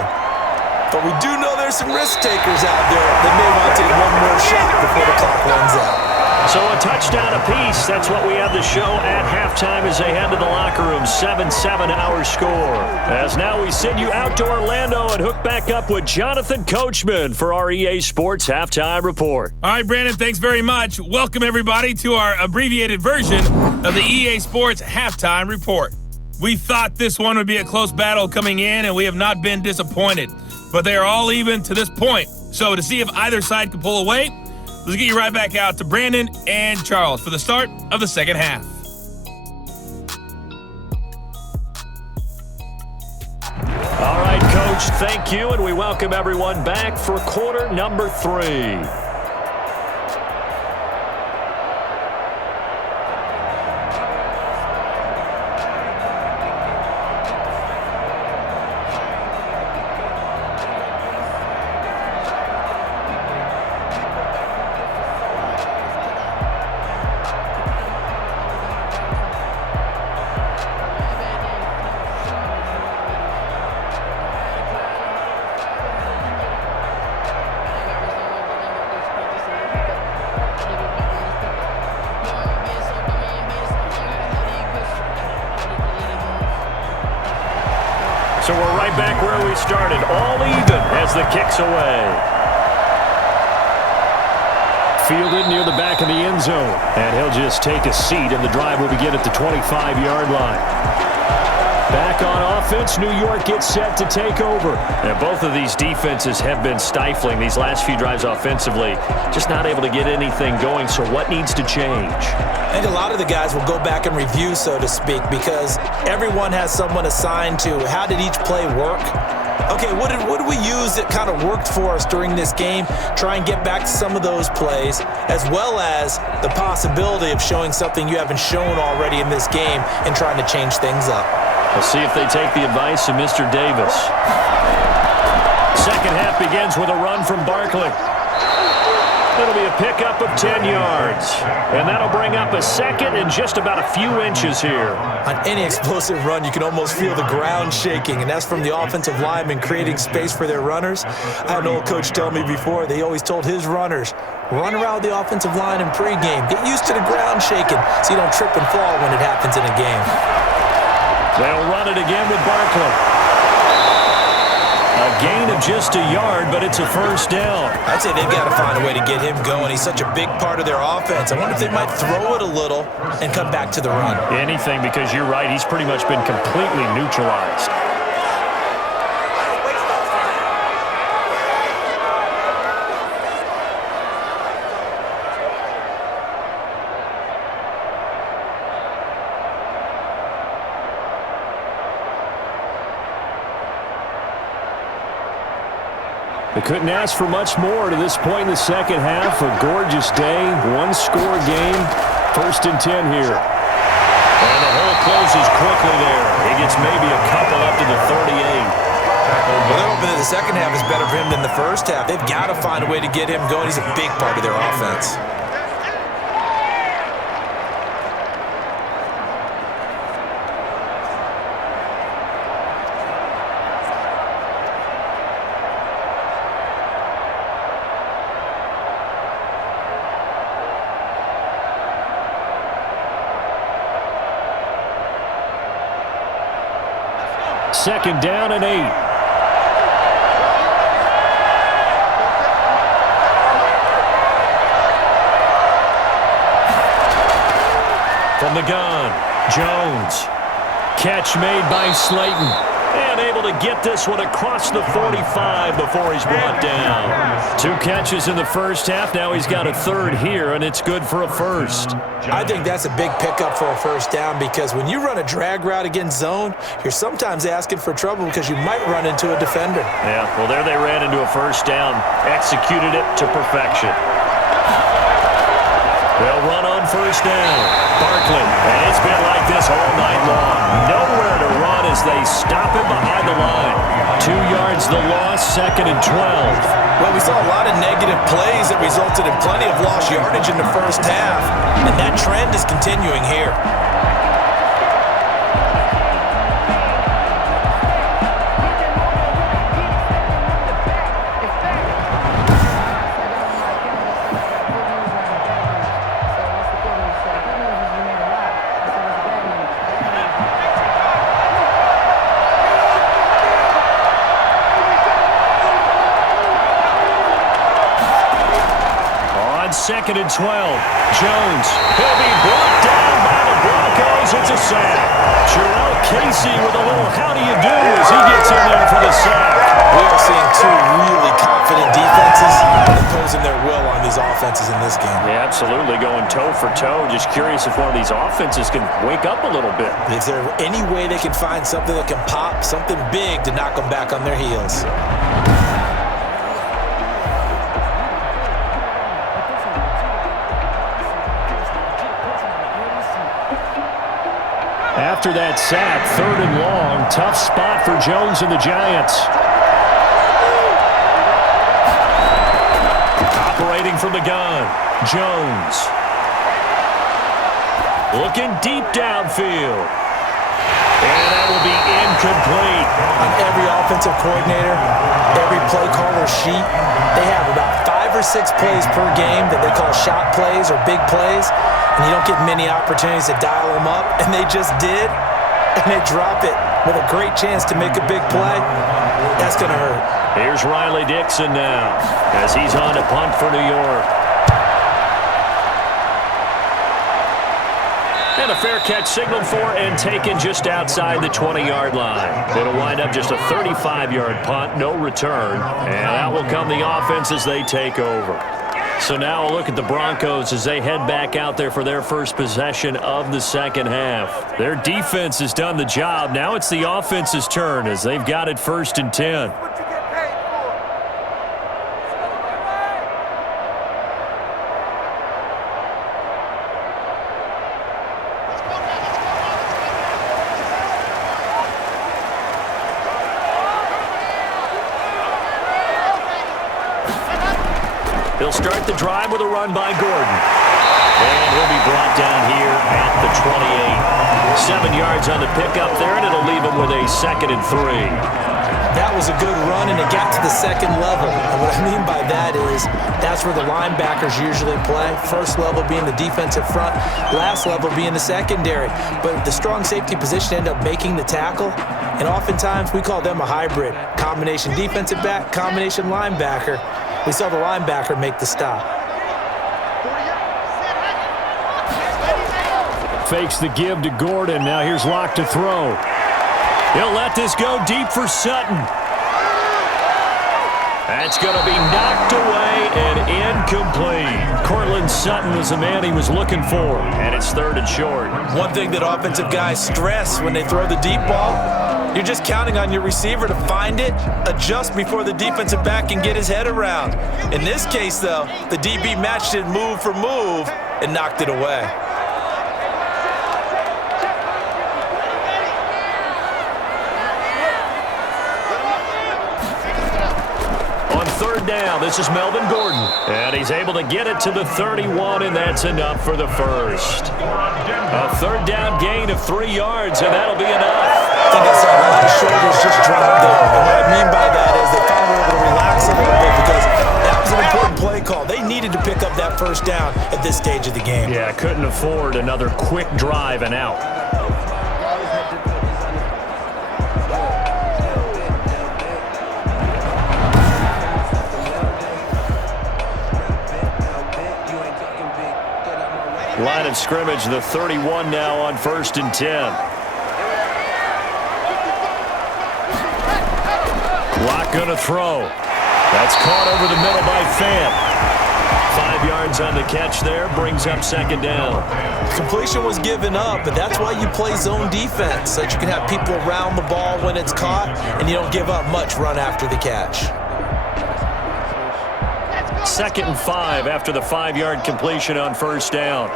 But we do know there's some risk takers out there that may want to take one more shot before the clock runs out. So a touchdown apiece. That's what we have the show at halftime as they head to the locker room. 7-7 our score. As now we send you out to Orlando and hook back up with Jonathan Coachman for our EA Sports Halftime Report. All right, Brandon, thanks very much. Welcome, everybody, to our abbreviated version of the EA Sports Halftime Report. We thought this one would be a close battle coming in, and we have not been disappointed. But they are all even to this point. So to see if either side can pull away, let's get you right back out to Brandon and Charles for the start of the second half. All right, Coach, thank you, and we welcome everyone back for quarter number 3. So we're right back where we started, all even as the kick's away. Fielded near the back of the end zone, and he'll just take a seat, and the drive will begin at the 25-yard line. Back on offense, New York gets set to take over. And both of these defenses have been stifling these last few drives offensively, just not able to get anything going. So what needs to change? I think a lot of the guys will go back and review, so to speak, because everyone has someone assigned to how did each play work. Okay, what did we use that kind of worked for us during this game? Try and get back to some of those plays, as well as the possibility of showing something you haven't shown already in this game and trying to change things up. We'll see if they take the advice of Mr. Davis. Second half begins with a run from Barkley. It'll be a pickup of 10 yards. And that'll bring up a second and just about a few inches here. On any explosive run, you can almost feel the ground shaking, and that's from the offensive linemen creating space for their runners. I had an old coach tell me before, they always told his runners, run around the offensive line in pregame. Get used to the ground shaking so you don't trip and fall when it happens in a game. They'll run it again with Barkley. A gain of just a yard, but it's a first down. I'd say they've got to find a way to get him going. He's such a big part of their offense. I wonder if they might throw it a little and come back to the run. Anything, because you're right. He's pretty much been completely neutralized. They couldn't ask for much more to this point in the second half. A gorgeous day, one-score game, 1st and 10 here. And the hole closes quickly there. He gets maybe a couple up to the 38. Well, they're hoping that the second half is better for him than the first half. They've got to find a way to get him going. He's a big part of their offense. Second down and 8. From the gun, Jones. Catch made by Slayton. And able to get this one across the 45 before he's brought down. 2 catches in the first half. Now he's got a third here, and it's good for a first. I think that's a big pickup for a first down because when you run a drag route against zone, you're sometimes asking for trouble because you might run into a defender. Yeah, well, there they ran into a first down. Executed it to perfection. They'll run on first down. Barkley, and it's been like this all night long. Nowhere to run as they stop him behind the line. 2 yards the loss, 2nd and 12. Well, we saw a lot of negative plays that resulted in plenty of lost yardage in the first half, and that trend is continuing here. Second and 12. Jones. He'll be brought down by the Broncos. It's a sack. Jarrell Casey with a little how do you do as he gets in there for the sack. We are seeing 2 really confident defenses imposing their will on these offenses in this game. Yeah, absolutely. Going toe for toe. Just curious if one of these offenses can wake up a little bit. Is there any way they can find something that can pop, something big to knock them back on their heels? After that sack, 3rd and long, tough spot for Jones and the Giants. Operating from the gun, Jones. Looking deep downfield. And that will be incomplete. On every offensive coordinator, every play caller sheet, they have about 5 or 6 plays per game that they call shot plays or big plays. And you don't get many opportunities to dial them up, and they just did, and they drop it with a great chance to make a big play. That's going to hurt. Here's Riley Dixon now as he's on to punt for New York. And a fair catch signaled for and taken just outside the 20-yard line. It'll wind up just a 35-yard punt, no return, and that will come the offense as they take over. So now a look at the Broncos as they head back out there for their first possession of the second half. Their defense has done the job. Now it's the offense's turn as they've got it 1st and 10. He'll start the drive with a run by Gordon. And he'll be brought down here at the 28. 7 yards on the pickup there, and it'll leave him with a 2nd and 3. That was a good run, and it got to the second level. And what I mean by that is that's where the linebackers usually play. First level being the defensive front, last level being the secondary. But the strong safety position ended up making the tackle, and oftentimes we call them a hybrid. Combination defensive back, combination linebacker. We saw the linebacker make the stop. Fakes the give to Gordon. Now here's Locke to throw. He'll let this go deep for Sutton. That's going to be knocked away and incomplete. Cortland Sutton was the man he was looking for, and it's 3rd and short. One thing that offensive guys stress when they throw the deep ball, you're just counting on your receiver to find it, adjust before the defensive back can get his head around. In this case, though, the DB matched it move for move and knocked it away. Down. This is Melvin Gordon. And he's able to get it to the 31, and that's enough for the first. A 3rd down gain of 3 yards, and that'll be enough. I think I saw a lot of shoulders just drop there. And what I mean by that is they finally were able to relax a little bit because that was an important play call. They needed to pick up that 1st down at this stage of the game. Yeah, couldn't afford another quick drive and out. Line of scrimmage, the 31 now on 1st and 10. Locke going to throw. That's caught over the middle by Fant. 5 yards on the catch there, brings up 2nd down. Completion was given up, but that's why you play zone defense, so that you can have people around the ball when it's caught, and you don't give up much run after the catch. 2nd and 5 after the 5-yard completion on 1st down.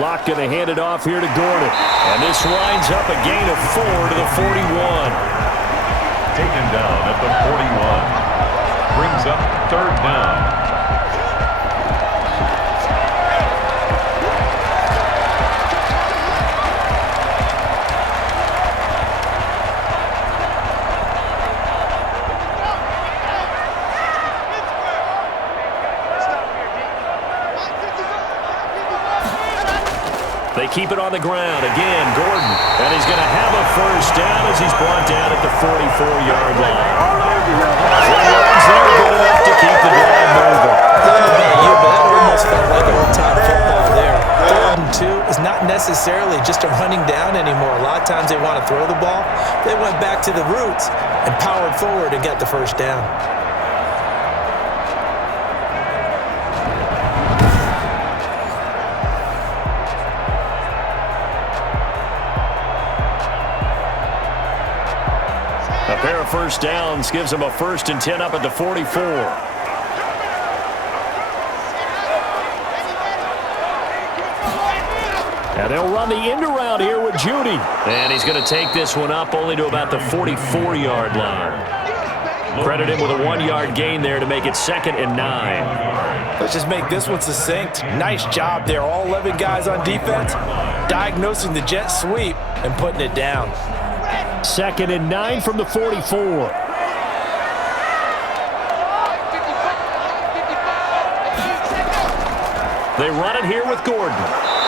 Locke going to hand it off here to Gordon. And this winds up a gain of 4 to the 41. Taken down at the 41. Brings up 3rd down. They keep it on the ground. Again, Gordon. And he's going to have a 1st down as he's brought down at the 44-yard line. 4 yards there, good enough to keep the drive moving. I don't know about you, but that almost felt like old-time football there. 3rd and 2 is not necessarily just a running down anymore. A lot of times they want to throw the ball. They went back to the roots and powered forward and got the 1st down. A pair of 1st downs gives them a 1st and 10 up at the 44. And they'll run the end around here with Judy. And he's going to take this one up only to about the 44-yard line. Credit him with a 1-yard gain there to make it 2nd and 9. Let's just make this one succinct. Nice job there. All 11 guys on defense diagnosing the jet sweep and putting it down. 2nd and 9 from the 44. They run it here with Gordon.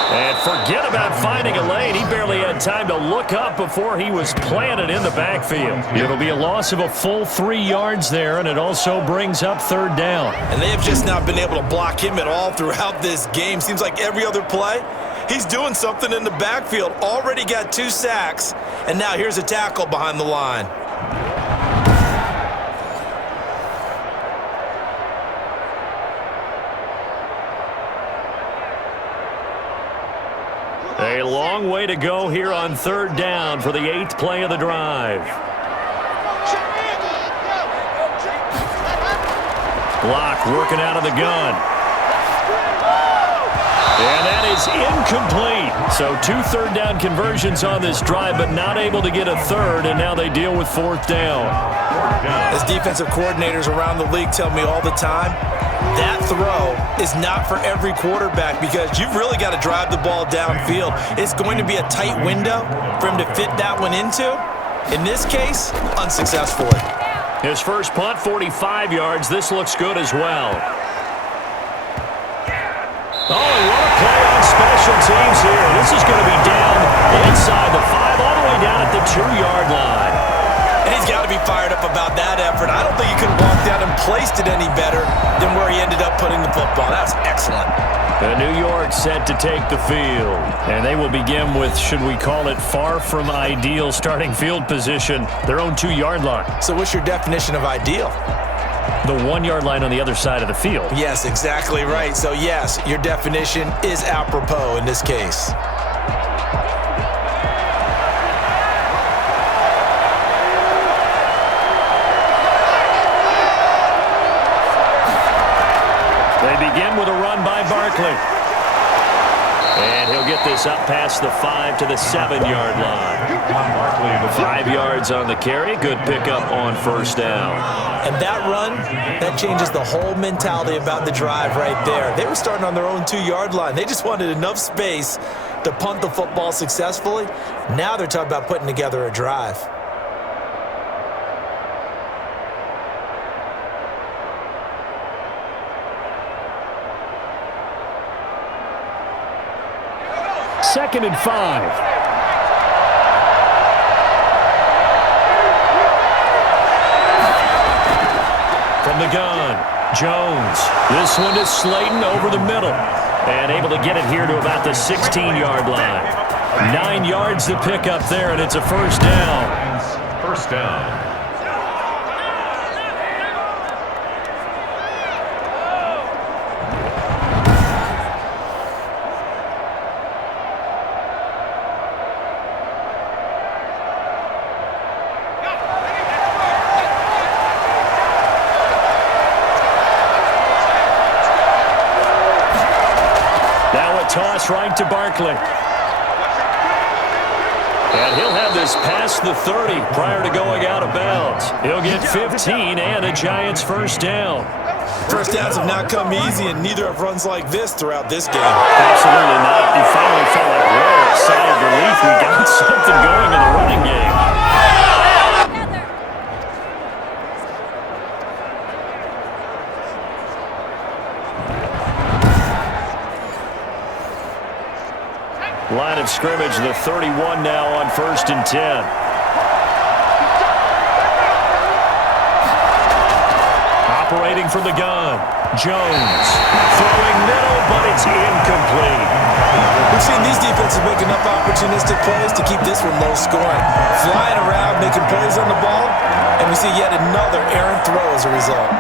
And forget about finding a lane. He barely had time to look up before he was planted in the backfield. It'll be a loss of a full 3 yards there, and it also brings up 3rd down. And they have just not been able to block him at all throughout this game. Seems like every other play, he's doing something in the backfield. Already got 2 sacks, and now here's a tackle behind the line. A long way to go here on 3rd down for the 8th play of the drive. Locke working out of the gun. And that is incomplete. So 2 3rd down conversions on this drive, but not able to get a 3rd, and now they deal with 4th down. As defensive coordinators around the league tell me all the time, that throw is not for every quarterback because you've really got to drive the ball downfield. It's going to be a tight window for him to fit that one into. In this case, unsuccessfully. His first punt, 45 yards. This looks good as well. Oh, and what a play on special teams here. This is going to be down inside the 5, all the way down at the 2-yard line. And he's got to be fired up about that effort. I don't think he could have walked out and placed it any better than where he ended up putting the football. That was excellent. And New York set to take the field. And they will begin with, should we call it, far from ideal starting field position, their own 2-yard line. So what's your definition of ideal? The 1-yard line on the other side of the field. Yes, exactly right. So yes, your definition is apropos in this case. They begin with a run by Barkley. And he'll get this up past the 5 to the 7-yard line. 5 yards on the carry. Good pickup on first down. And that run, that changes the whole mentality about the drive right there. They were starting on their own 2-yard line. They just wanted enough space to punt the football successfully. Now they're talking about putting together a drive. Second and 5. From the gun, Jones. This one is Slayton over the middle. And able to get it here to about the 16-yard line. 9 yards to pick up there, and it's a first down. First down. Toss right to Barkley. And he'll have this past the 30 prior to going out of bounds. He'll get 15 and a Giants first down. First downs have not come easy, and neither have runs like this throughout this game. Absolutely not. He finally felt like a sigh of relief. We got something going in the running game. Line of scrimmage, the 31 now on first and 10. Operating from the gun, Jones. Throwing middle, but it's incomplete. We've seen these defenses make enough opportunistic plays to keep this one low scoring. Flying around, making plays on the ball, and we see yet another errant throw as a result.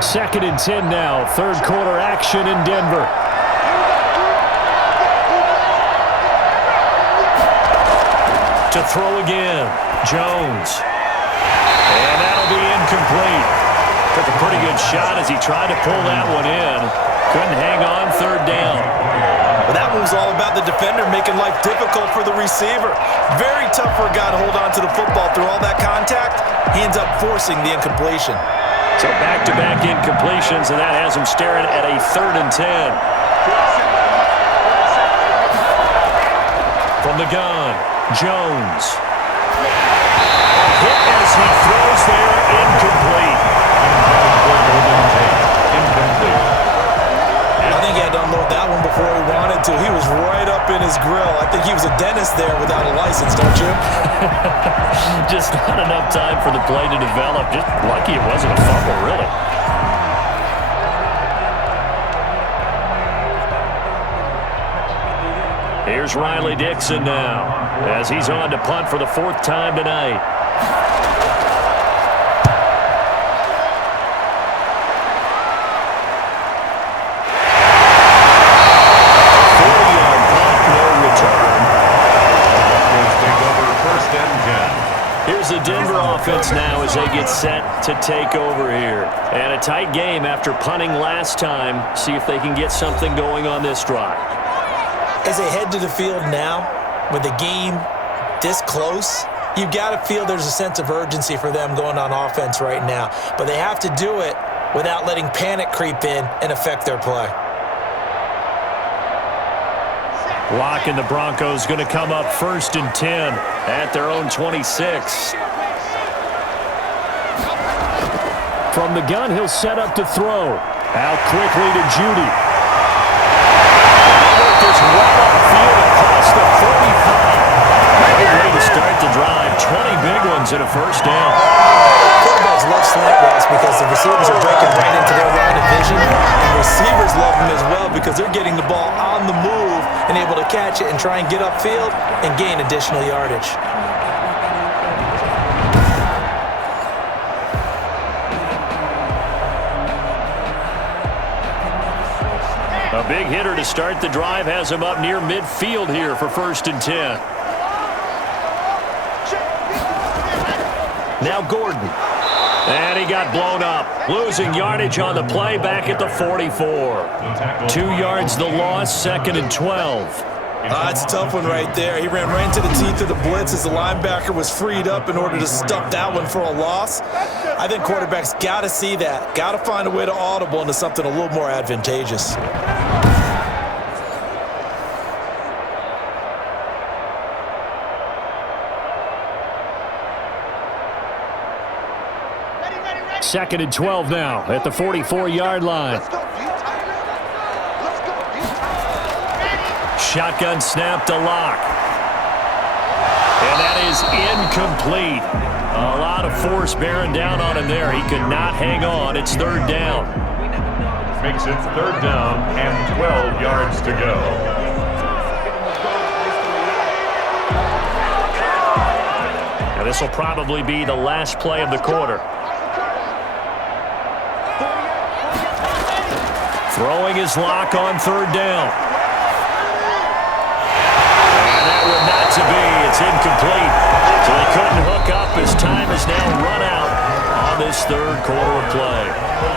Second and 10 now. Third quarter action in Denver. To throw again. Jones. And that'll be incomplete. Took a pretty good shot as he tried to pull that one in. Couldn't hang on third down. Well, that one was all about the defender making life difficult for the receiver. Very tough for a guy to hold on to the football through all that contact. He ends up forcing the incompletion. So back-to-back incompletions, and that has him staring at a 3rd and 10. From the gun, Jones. Hit as he throws there, incomplete. I think he had to unload that one before he wanted to. He was right up in his grill. I think he was a dentist there without a license, don't you? Just not enough time for the play to develop. Just lucky it wasn't a fumble, really. Here's Riley Dixon now, as he's on to punt for the 4th time tonight. Here's the Denver offense now as they get set to take over here. And a tight game after punting last time. See if they can get something going on this drive. As they head to the field now, with the game this close, you've got to feel there's a sense of urgency for them going on offense right now. But they have to do it without letting panic creep in and affect their play. Lock and the Broncos going to come up 1st and 10 at their own 26. From the gun, he'll set up to throw. Out quickly to Judy. This well upfield across the 45. Great way to start the drive. 20 big ones and a first down. Quarterbacks love slant routes because the receivers are breaking right into their line of vision. And receivers love them as well because they're getting the ball on the move and able to catch it and try and get upfield and gain additional yardage. A big hitter to start the drive has him up near midfield here for 1st and 10. Now Gordon. And he got blown up. Losing yardage on the play back at the 44. 2 yards the loss, 2nd and 12. It's a tough one right there. He ran right into the teeth of the blitz as the linebacker was freed up in order to stuff that one for a loss. I think quarterbacks got to see that. Got to find a way to audible into something a little more advantageous. Second and 12 now at the 44-yard line. Shotgun snap to Lock. And that is incomplete. A lot of force bearing down on him there. He could not hang on. It's 3rd down. Makes it 3rd down and 12 yards to go. Now this will probably be the last play of the quarter. Throwing his Lock on 3rd down. And that would not to be. It's incomplete. So they couldn't hook up as time is now run out on this 3rd quarter of play.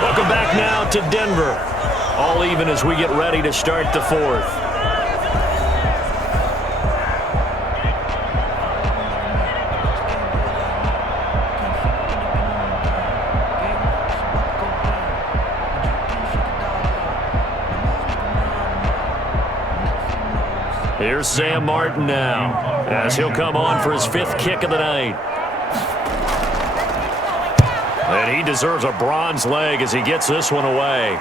Welcome back now to Denver. All even as we get ready to start the 4th. Here's Sam Martin now, as he'll come on for his 5th kick of the night. And he deserves a bronze leg as he gets this one away.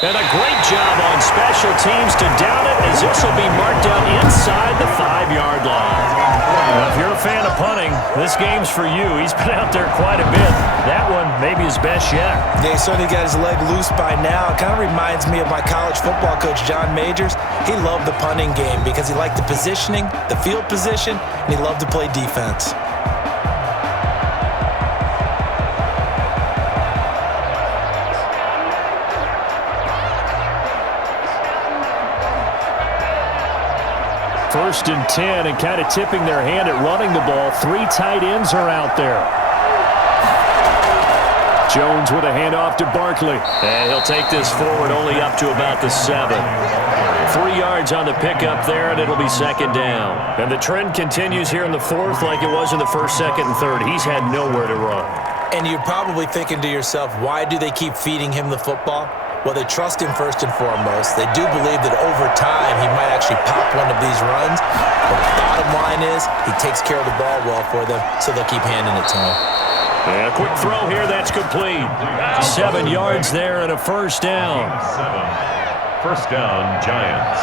And a great job on special teams to down it, as this will be marked out inside the 5-yard line. Well, if you're a fan of punting, this game's for you. He's been out there quite a bit. That one maybe his best yet. Yeah, he certainly got his leg loose by now. It kind of reminds me of my college football coach, John Majors. He loved the punting game because he liked the positioning, the field position, and he loved to play defense. First and 10, and kind of tipping their hand at running the ball. 3 tight ends are out there. Jones with a handoff to Barkley. And he'll take this forward only up to about the 7. 3 yards on the pickup there, and it'll be 2nd down. And the trend continues here in the 4th like it was in the 1st, 2nd, and 3rd. He's had nowhere to run. And you're probably thinking to yourself, why do they keep feeding him the football? Well, they trust him first and foremost. They do believe that over time he might actually pop one of these runs. But the bottom line is he takes care of the ball well for them, so they'll keep handing it to him. And a quick throw here, that's complete. 7 yards there and a first down. 7. First down, Giants.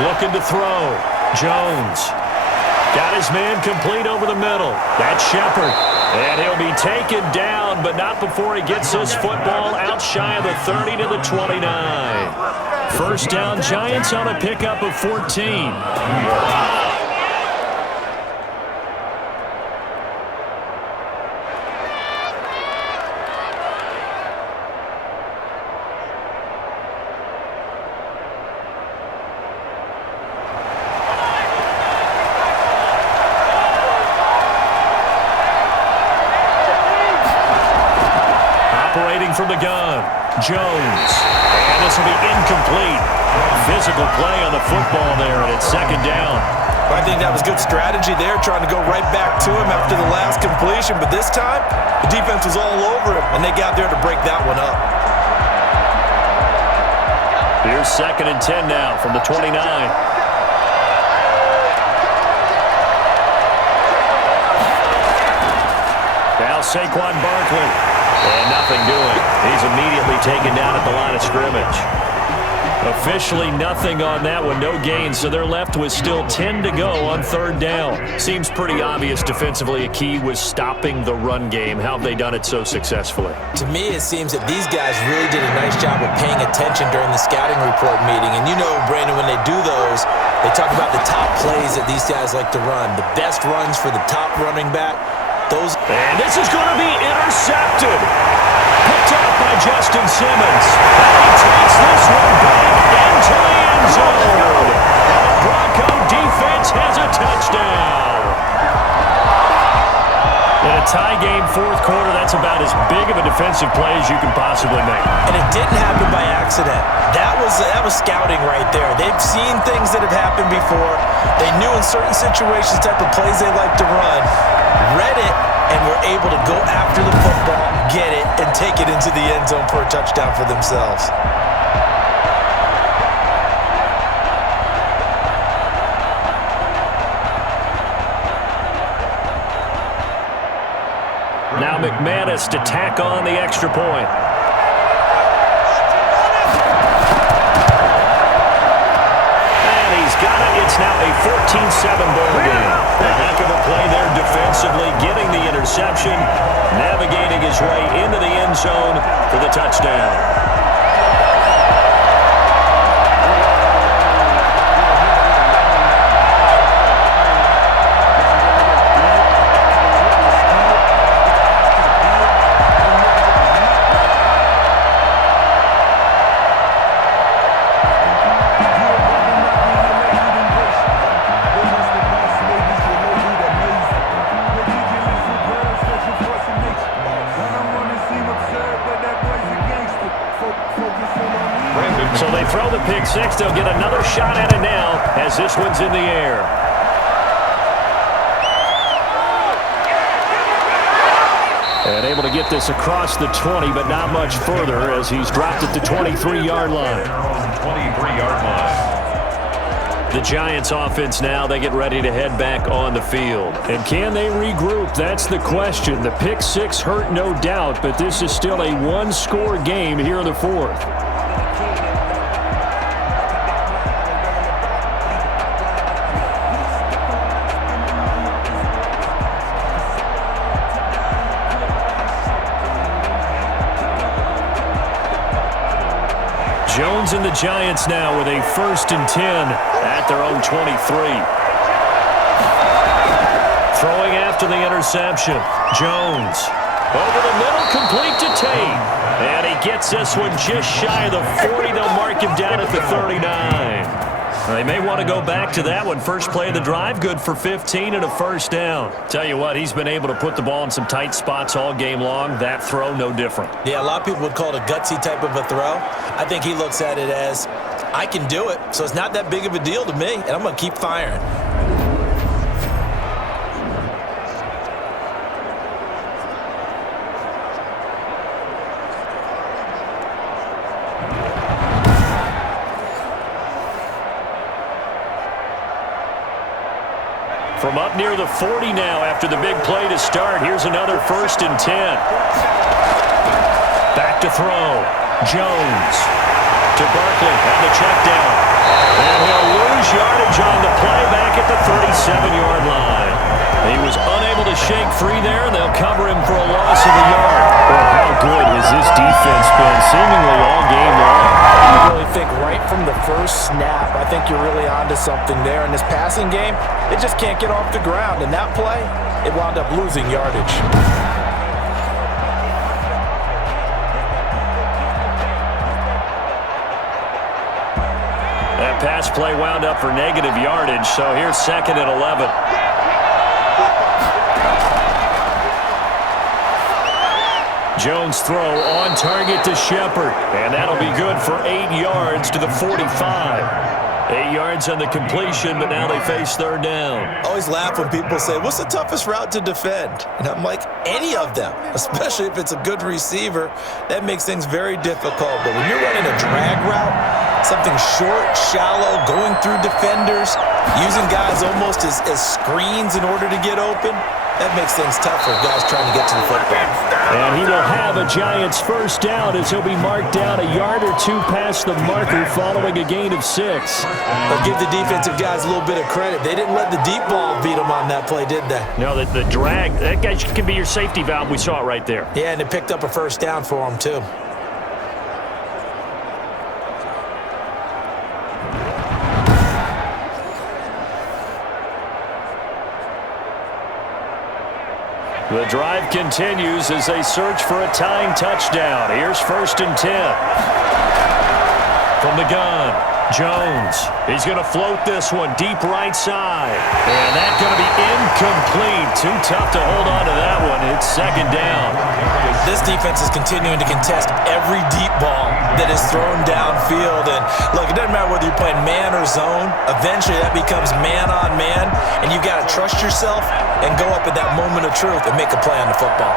Looking to throw. Jones. Got his man complete over the middle. That's Shepard. And he'll be taken down, but not before he gets this football out shy of the 30 to the 29. First down, Giants on a pickup of 14. Throwing from the gun, Jones. And this will be incomplete. Physical play on the football there, and it's second down. I think that was good strategy there, trying to go right back to him after the last completion. But this time, the defense was all over him, and they got there to break that one up. Here's 2nd and 10 now from the 29. Now Saquon Barkley. And nothing doing. He's immediately taken down at the line of scrimmage. Officially nothing on that one, no gain, so they're left with still 10 to go on 3rd down. Seems pretty obvious defensively a key was stopping the run game. How have they done it so successfully? To me, it seems that these guys really did a nice job of paying attention during the scouting report meeting. And you know, Brandon, when they do those, they talk about the top plays that these guys like to run, the best runs for the top running back. And this is going to be intercepted. Picked up by Justin Simmons. And he takes this one back into the end zone. And the Bronco defense has a touchdown. In a tie game, 4th quarter, that's about as big of a defensive play as you can possibly make. And it didn't happen by accident. That was scouting right there. They've seen things that have happened before. They knew in certain situations type of plays they like to run, read it, and were able to go after the football, get it, and take it into the end zone for a touchdown for themselves. Now McManus to tack on the extra point. And he's got it. It's now a 14-7 ball game. A heck of a play there defensively, getting the interception, navigating his way into the end zone for the touchdown. So they throw the pick six. They'll get another shot at it now as this one's in the air. And able to get this across the 20, but not much further as he's dropped at the 23-yard line. 23-yard line. The Giants offense now, they get ready to head back on the field. And can they regroup? That's the question. The pick six hurt, no doubt, but this is still a one-score game here in the 4th. Jones and the Giants now with a 1st and 10 at their own 23. Throwing after the interception. Jones over the middle, complete to Tate. And he gets this one just shy of the 40. They'll mark him down at the 39. They may want to go back to that one. First play of the drive, good for 15 and a 1st down. Tell you what, he's been able to put the ball in some tight spots all game long. That throw, no different. Yeah, a lot of people would call it a gutsy type of a throw. I think he looks at it as, I can do it, so it's not that big of a deal to me, and I'm going to keep firing. From up near the 40 now after the big play to start. Here's another 1st and 10. Back to throw. Jones to Barkley on the check down. And he'll lose yardage on the play back at the 37-yard line. He was unable to shake free there, and they'll cover him for a loss of a yard. Well, how good has this defense been seemingly all game long? I really think right from the first snap, I think you're really onto something there. In this passing game, it just can't get off the ground. And that play, it wound up losing yardage. That pass play wound up for negative yardage, so here's 2nd and 11. Jones' throw on target to Shepard, and that'll be good for 8 yards to the 45. 8 yards on the completion, but now they face third down. I always laugh when people say, what's the toughest route to defend? And I'm like, any of them, especially if it's a good receiver. That makes things very difficult. But when you're running a drag route, something short, shallow, going through defenders, using guys almost as screens in order to get open, that makes things tough for guys trying to get to the football. And he will have a Giants first down as he'll be marked down a yard or two past the marker following a gain of 6. But give the defensive guys a little bit of credit. They didn't let the deep ball beat them on that play, did they? No, the drag, that guy can be your safety valve. We saw it right there. Yeah, and it picked up a first down for him, too. The drive continues as they search for a tying touchdown. Here's 1st and 10. From the gun, Jones. He's going to float this one deep right side. And that's going to be incomplete. Too tough to hold on to that one. It's 2nd down. This defense is continuing to contest every deep ball that is thrown downfield. And look, it doesn't matter whether you're playing man or zone. Eventually that becomes man on man. And you've got to trust yourself and go up at that moment of truth and make a play on the football.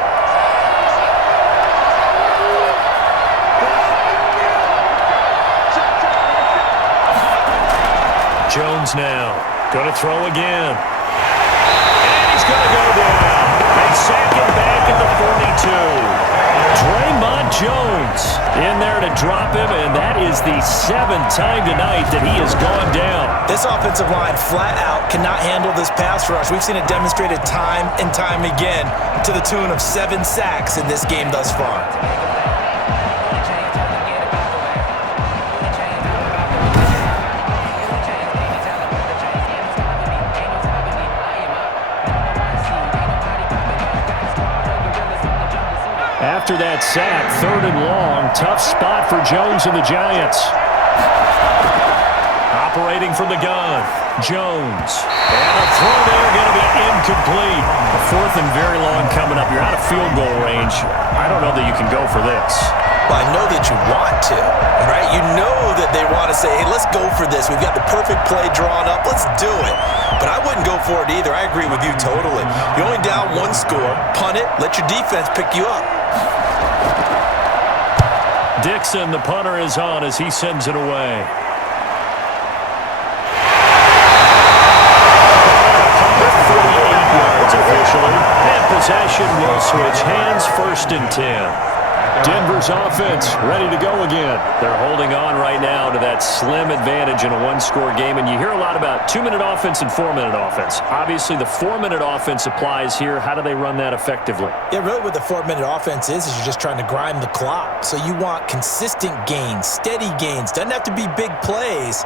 Jones now. Going to throw again. And he's going to go down. And second back at the 42. Draymond Jones in there to drop him, and that is the 7th time tonight that he has gone down. This offensive line flat out cannot handle this pass rush. We've seen it demonstrated time and time again to the tune of 7 sacks in this game thus far. After that sack, 3rd and long, tough spot for Jones and the Giants. Operating from the gun, Jones. And a throw there going to be incomplete. A 4th and very long coming up. You're out of field goal range. I don't know that you can go for this. Well, I know that you want to, right? You know that they want to say, hey, let's go for this. We've got the perfect play drawn up. Let's do it. But I wouldn't go for it either. I agree with you totally. You're only down 1 score. Punt it. Let your defense pick you up. Dixon, the punter, is on as he sends it away. Officially, and possession will switch hands. 1st and 10. Denver's offense ready to go again. They're holding on right now to that slim advantage in a 1-score game, and you hear a lot about 2-minute offense and 4-minute offense. Obviously, the 4-minute offense applies here. How do they run that effectively? Yeah, really what the 4-minute offense is you're just trying to grind the clock. So you want consistent gains, steady gains. Doesn't have to be big plays,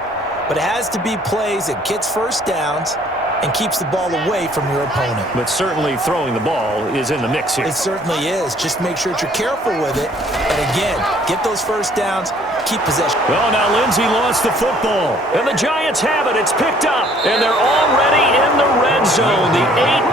but it has to be plays that gets first downs and keeps the ball away from your opponent. But certainly throwing the ball is in the mix here. It certainly is. Just make sure that you're careful with it. And again, get those first downs, keep possession. Well, now Lindsey lost the football, and the Giants have it. It's picked up, and they're already in the red zone. The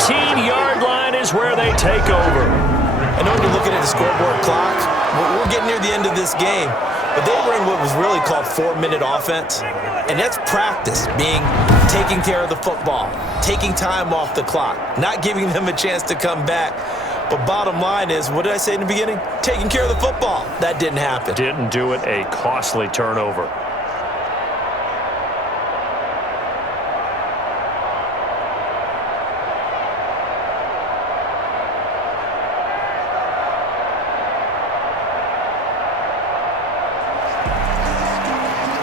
18-yard line is where they take over. I know when you're looking at the scoreboard clock, we're getting near the end of this game, but they were in what was really called 4-minute offense. And that's practice, being taking care of the football, taking time off the clock, not giving them a chance to come back. But bottom line is, what did I say in the beginning? Taking care of the football. That didn't happen. Didn't do it. A costly turnover.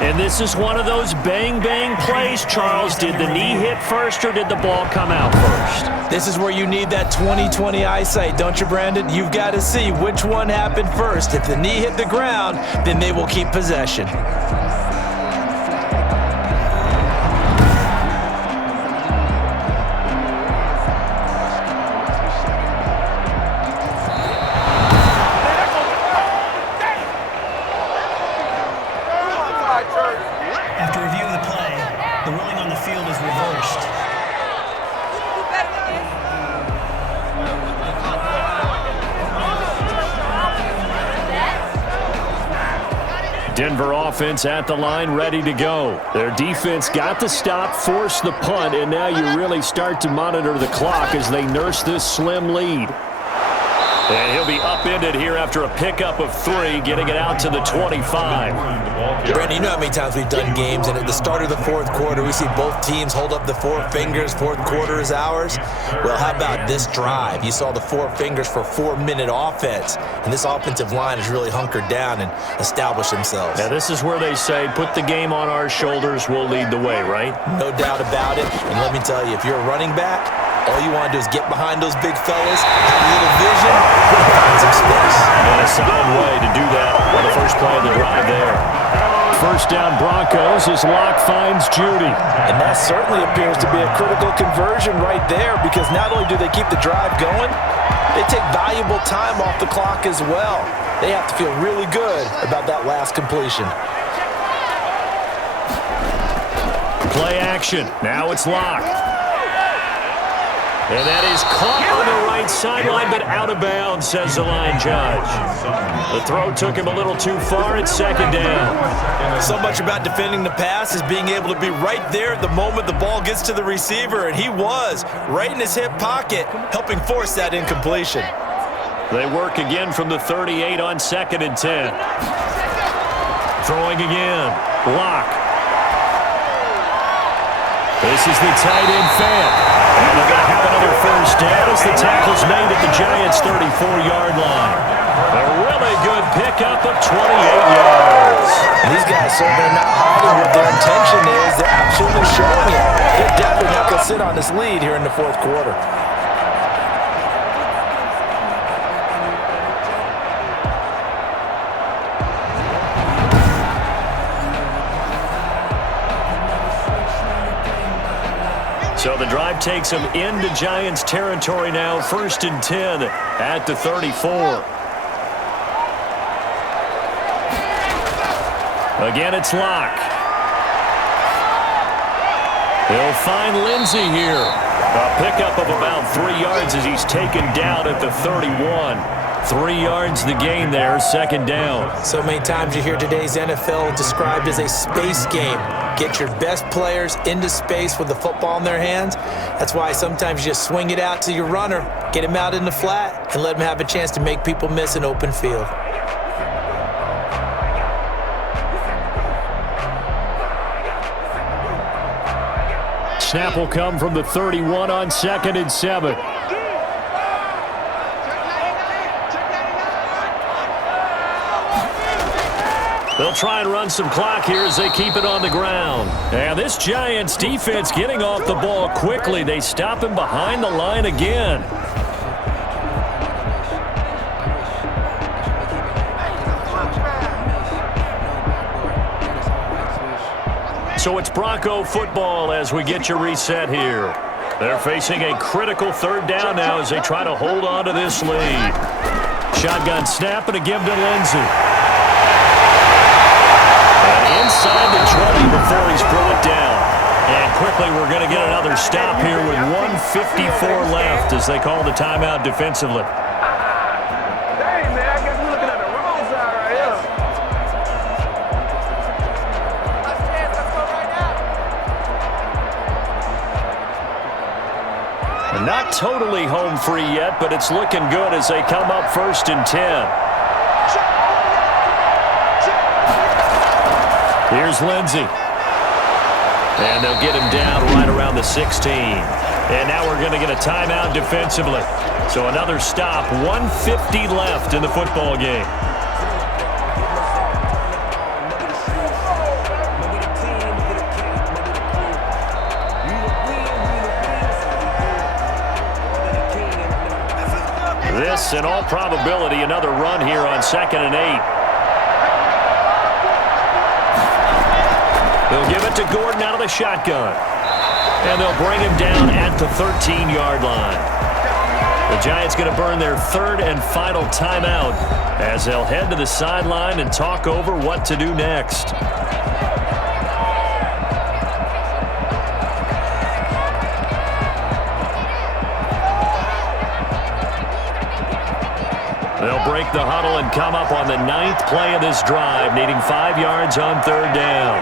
And this is one of those bang-bang plays, Charles. Did the knee hit first or did the ball come out first? This is where you need that 20/20 eyesight, don't you, Brandon? You've got to see which one happened first. If the knee hit the ground, then they will keep possession. After review of the play, the ruling on the field is reversed. Denver offense at the line, ready to go. Their defense got the stop, forced the punt, and now you really start to monitor the clock as they nurse this slim lead. And he'll be upended here after a pickup of 3, getting it out to the 25. Brandon, you know how many times we've done games, and at the start of the fourth quarter, we see both teams hold up the 4 fingers, fourth quarter is ours. Well, how about this drive? You saw the 4 fingers for 4-minute offense, and this offensive line has really hunkered down and established themselves. Now, this is where they say, put the game on our shoulders, we'll lead the way, right? No doubt about it, and let me tell you, if you're a running back, all you want to do is get behind those big fellas, have a little vision, find some space. And a solid way to do that on the first play of the drive there. First down Broncos as Locke finds Judy. And that certainly appears to be a critical conversion right there, because not only do they keep the drive going, they take valuable time off the clock as well. They have to feel really good about that last completion. Play action. Now it's Locke. And that is caught on the right sideline, but out of bounds, says the line judge. The throw took him a little too far. It's second down. So much about defending the pass is being able to be right there at the moment the ball gets to the receiver, and he was right in his hip pocket, helping force that incompletion. They work again from the 38 on 2nd and 10. Throwing again. Locke. This is the tight end fan. And they're going to have another first down as the tackle's made at the Giants' 34-yard line. A really good pickup of 28 yards. And these guys certainly are not hiding what their intention is. They're absolutely showing it. They're definitely not going to sit on this lead here in the fourth quarter. So the drive takes them into Giants territory now, 1st and 10 at the 34. Again, it's Locke. He'll find Lindsey here. A pickup of about 3 yards as he's taken down at the 31. 3 yards the gain there, 2nd down. So many times you hear today's NFL described as a space game. Get your best players into space with the football in their hands. That's why sometimes you just swing it out to your runner, get him out in the flat, and let him have a chance to make people miss an open field. Snap will come from the 31 on 2nd and 7. They'll try and run some clock here as they keep it on the ground. And this Giants defense getting off the ball quickly. They stop him behind the line again. So it's Bronco football as we get you reset here. They're facing a critical 3rd down now as they try to hold on to this lead. Shotgun snap and a give to Lindsey. Inside the 20 before he's threw it down. And quickly we're going to get another stop here with 1:54 left as they call the timeout defensively. Hey, man, I guess we're looking at the wrong side right here. Let's go right now. And not totally home free yet, but it's looking good as they come up 1st and 10. Here's Lindsey. And they'll get him down right around the 16. And now we're going to get a timeout defensively. So another stop, 1:50 left in the football game. This, in all probability, another run here on 2nd and 8. They'll give it to Gordon out of the shotgun. And they'll bring him down at the 13-yard line. The Giants going to burn their 3rd and final timeout as they'll head to the sideline and talk over what to do next. They'll break the huddle and come up on the 9th play of this drive, needing 5 yards on 3rd down.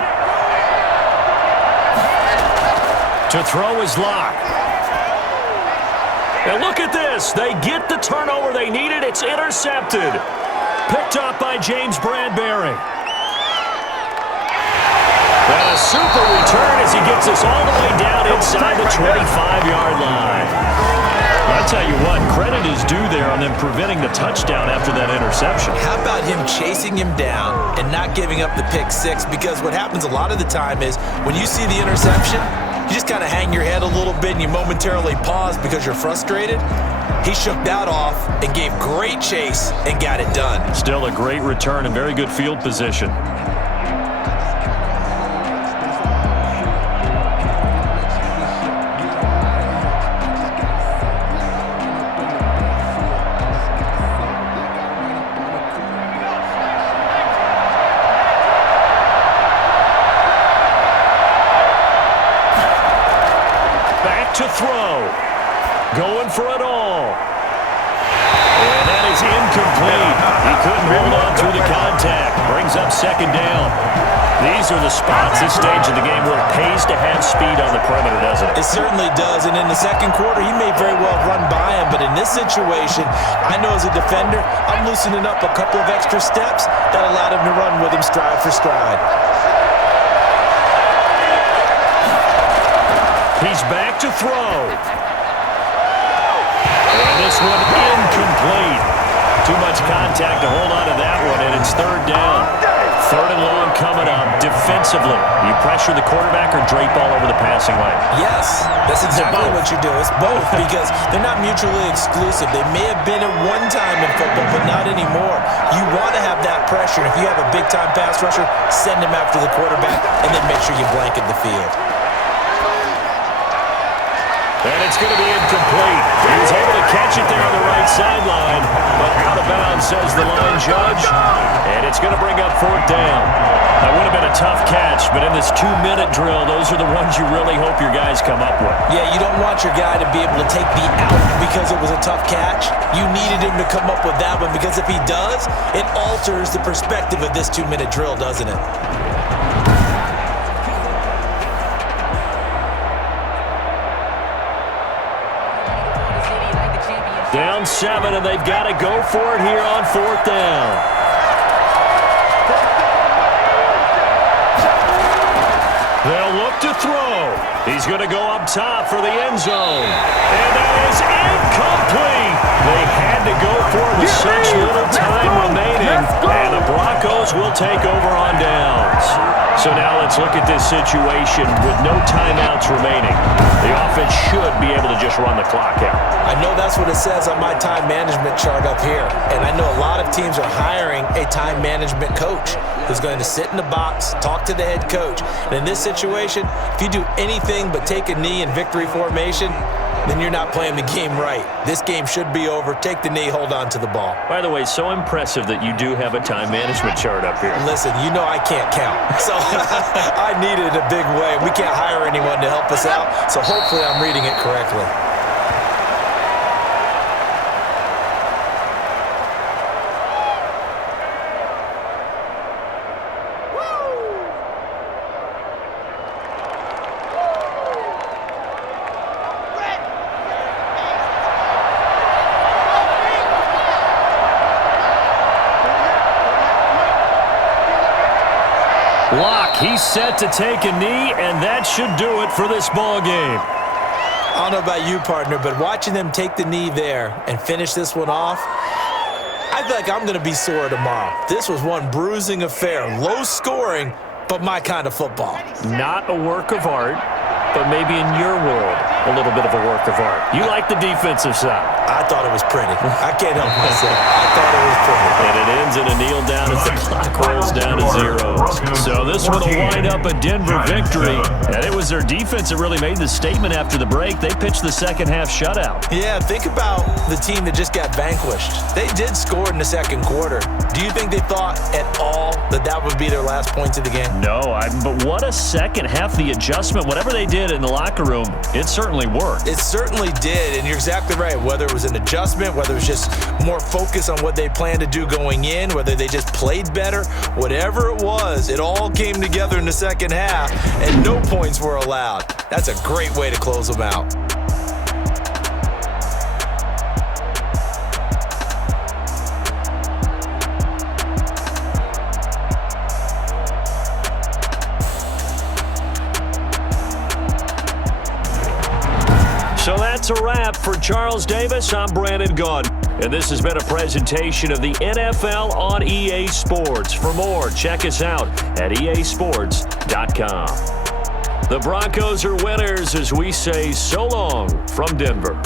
To throw is Locke. And look at this. They get the turnover they needed. It's intercepted. Picked up by James Bradbury. And a super return as he gets us all the way down inside the 25-yard line. I'll tell you what, credit is due there on them preventing the touchdown after that interception. How about him chasing him down and not giving up the pick six? Because what happens a lot of the time is when you see the interception, you just kind of hang your head a little bit and you momentarily pause because you're frustrated. He shook that off and gave great chase and got it done. Still a great return and very good field position. To throw. Going for it all. And that is incomplete. He couldn't hold on through the contact. Brings up 2nd down. These are the spots this stage of the game where it pays to have speed on the perimeter, doesn't it? It certainly does. And in the 2nd quarter, he may very well run by him. But in this situation, I know as a defender, I'm loosening up a couple of extra steps that allowed him to run with him stride for stride. He's back to throw. And this one incomplete. Too much contact to hold on to that one, and it's 3rd down. 3rd and long coming up. Defensively, you pressure the quarterback or drape all over the passing lane? Yes, that's exactly what you do. It's both because they're not mutually exclusive. They may have been at one time in football, but not anymore. You want to have that pressure. If you have a big-time pass rusher, send him after the quarterback, and then make sure you blanket the field. And it's going to be incomplete. He was able to catch it there on the right sideline, but out of bounds, says the line judge. And it's going to bring up 4th down. That would have been a tough catch, but in this 2-minute drill, those are the ones you really hope your guys come up with. Yeah, you don't want your guy to be able to take the out because it was a tough catch. You needed him to come up with that one because if he does, it alters the perspective of this 2-minute drill, doesn't it? Down 7, and they've got to go for it here on 4th down. They'll look to throw. He's going to go up top for the end zone. And that is incomplete. They had to go for it with such little time remaining. And the Broncos will take over on downs. So now let's look at this situation with no timeouts remaining. The offense should be able to just run the clock out. I know that's what it says on my time management chart up here. And I know a lot of teams are hiring a time management coach who's going to sit in the box, talk to the head coach. And in this situation, if you do anything but take a knee in victory formation, then you're not playing the game right. This game should be over. Take the knee, hold on to the ball. By the way, so impressive that you do have a time management chart up here. Listen, you know I can't count. So I need it a big way. We can't hire anyone to help us out, so hopefully I'm reading it correctly. Locke, he's set to take a knee, and that should do it for this ball game. I don't know about you, partner, but watching them take the knee there and finish this one off, I feel like I'm going to be sore tomorrow. This was one bruising affair, low scoring, but my kind of football. Not a work of art, but maybe in your world, a little bit of a work of art. You like the defensive side. I thought it was pretty. I can't help myself. I thought it was pretty. And it ends in a kneel down as the clock rolls down to 0. So this one will wind up a Denver victory. And it was their defense that really made the statement after the break. They pitched the second half shutout. Yeah, think about the team that just got vanquished. They did score in the second quarter. Do you think they thought at all that that would be their last points of the game? No, but what a second half. The adjustment, whatever they did in the locker room, it certainly certainly worked. It certainly did, and you're exactly right. Whether it was an adjustment, whether it was just more focus on what they planned to do going in, whether they just played better, whatever it was, it all came together in the second half, and no points were allowed. That's a great way to close them out. So that's a wrap. For Charles Davis, I'm Brandon Gaudin. And this has been a presentation of the NFL on EA Sports. For more, check us out at easports.com. The Broncos are winners as we say so long from Denver.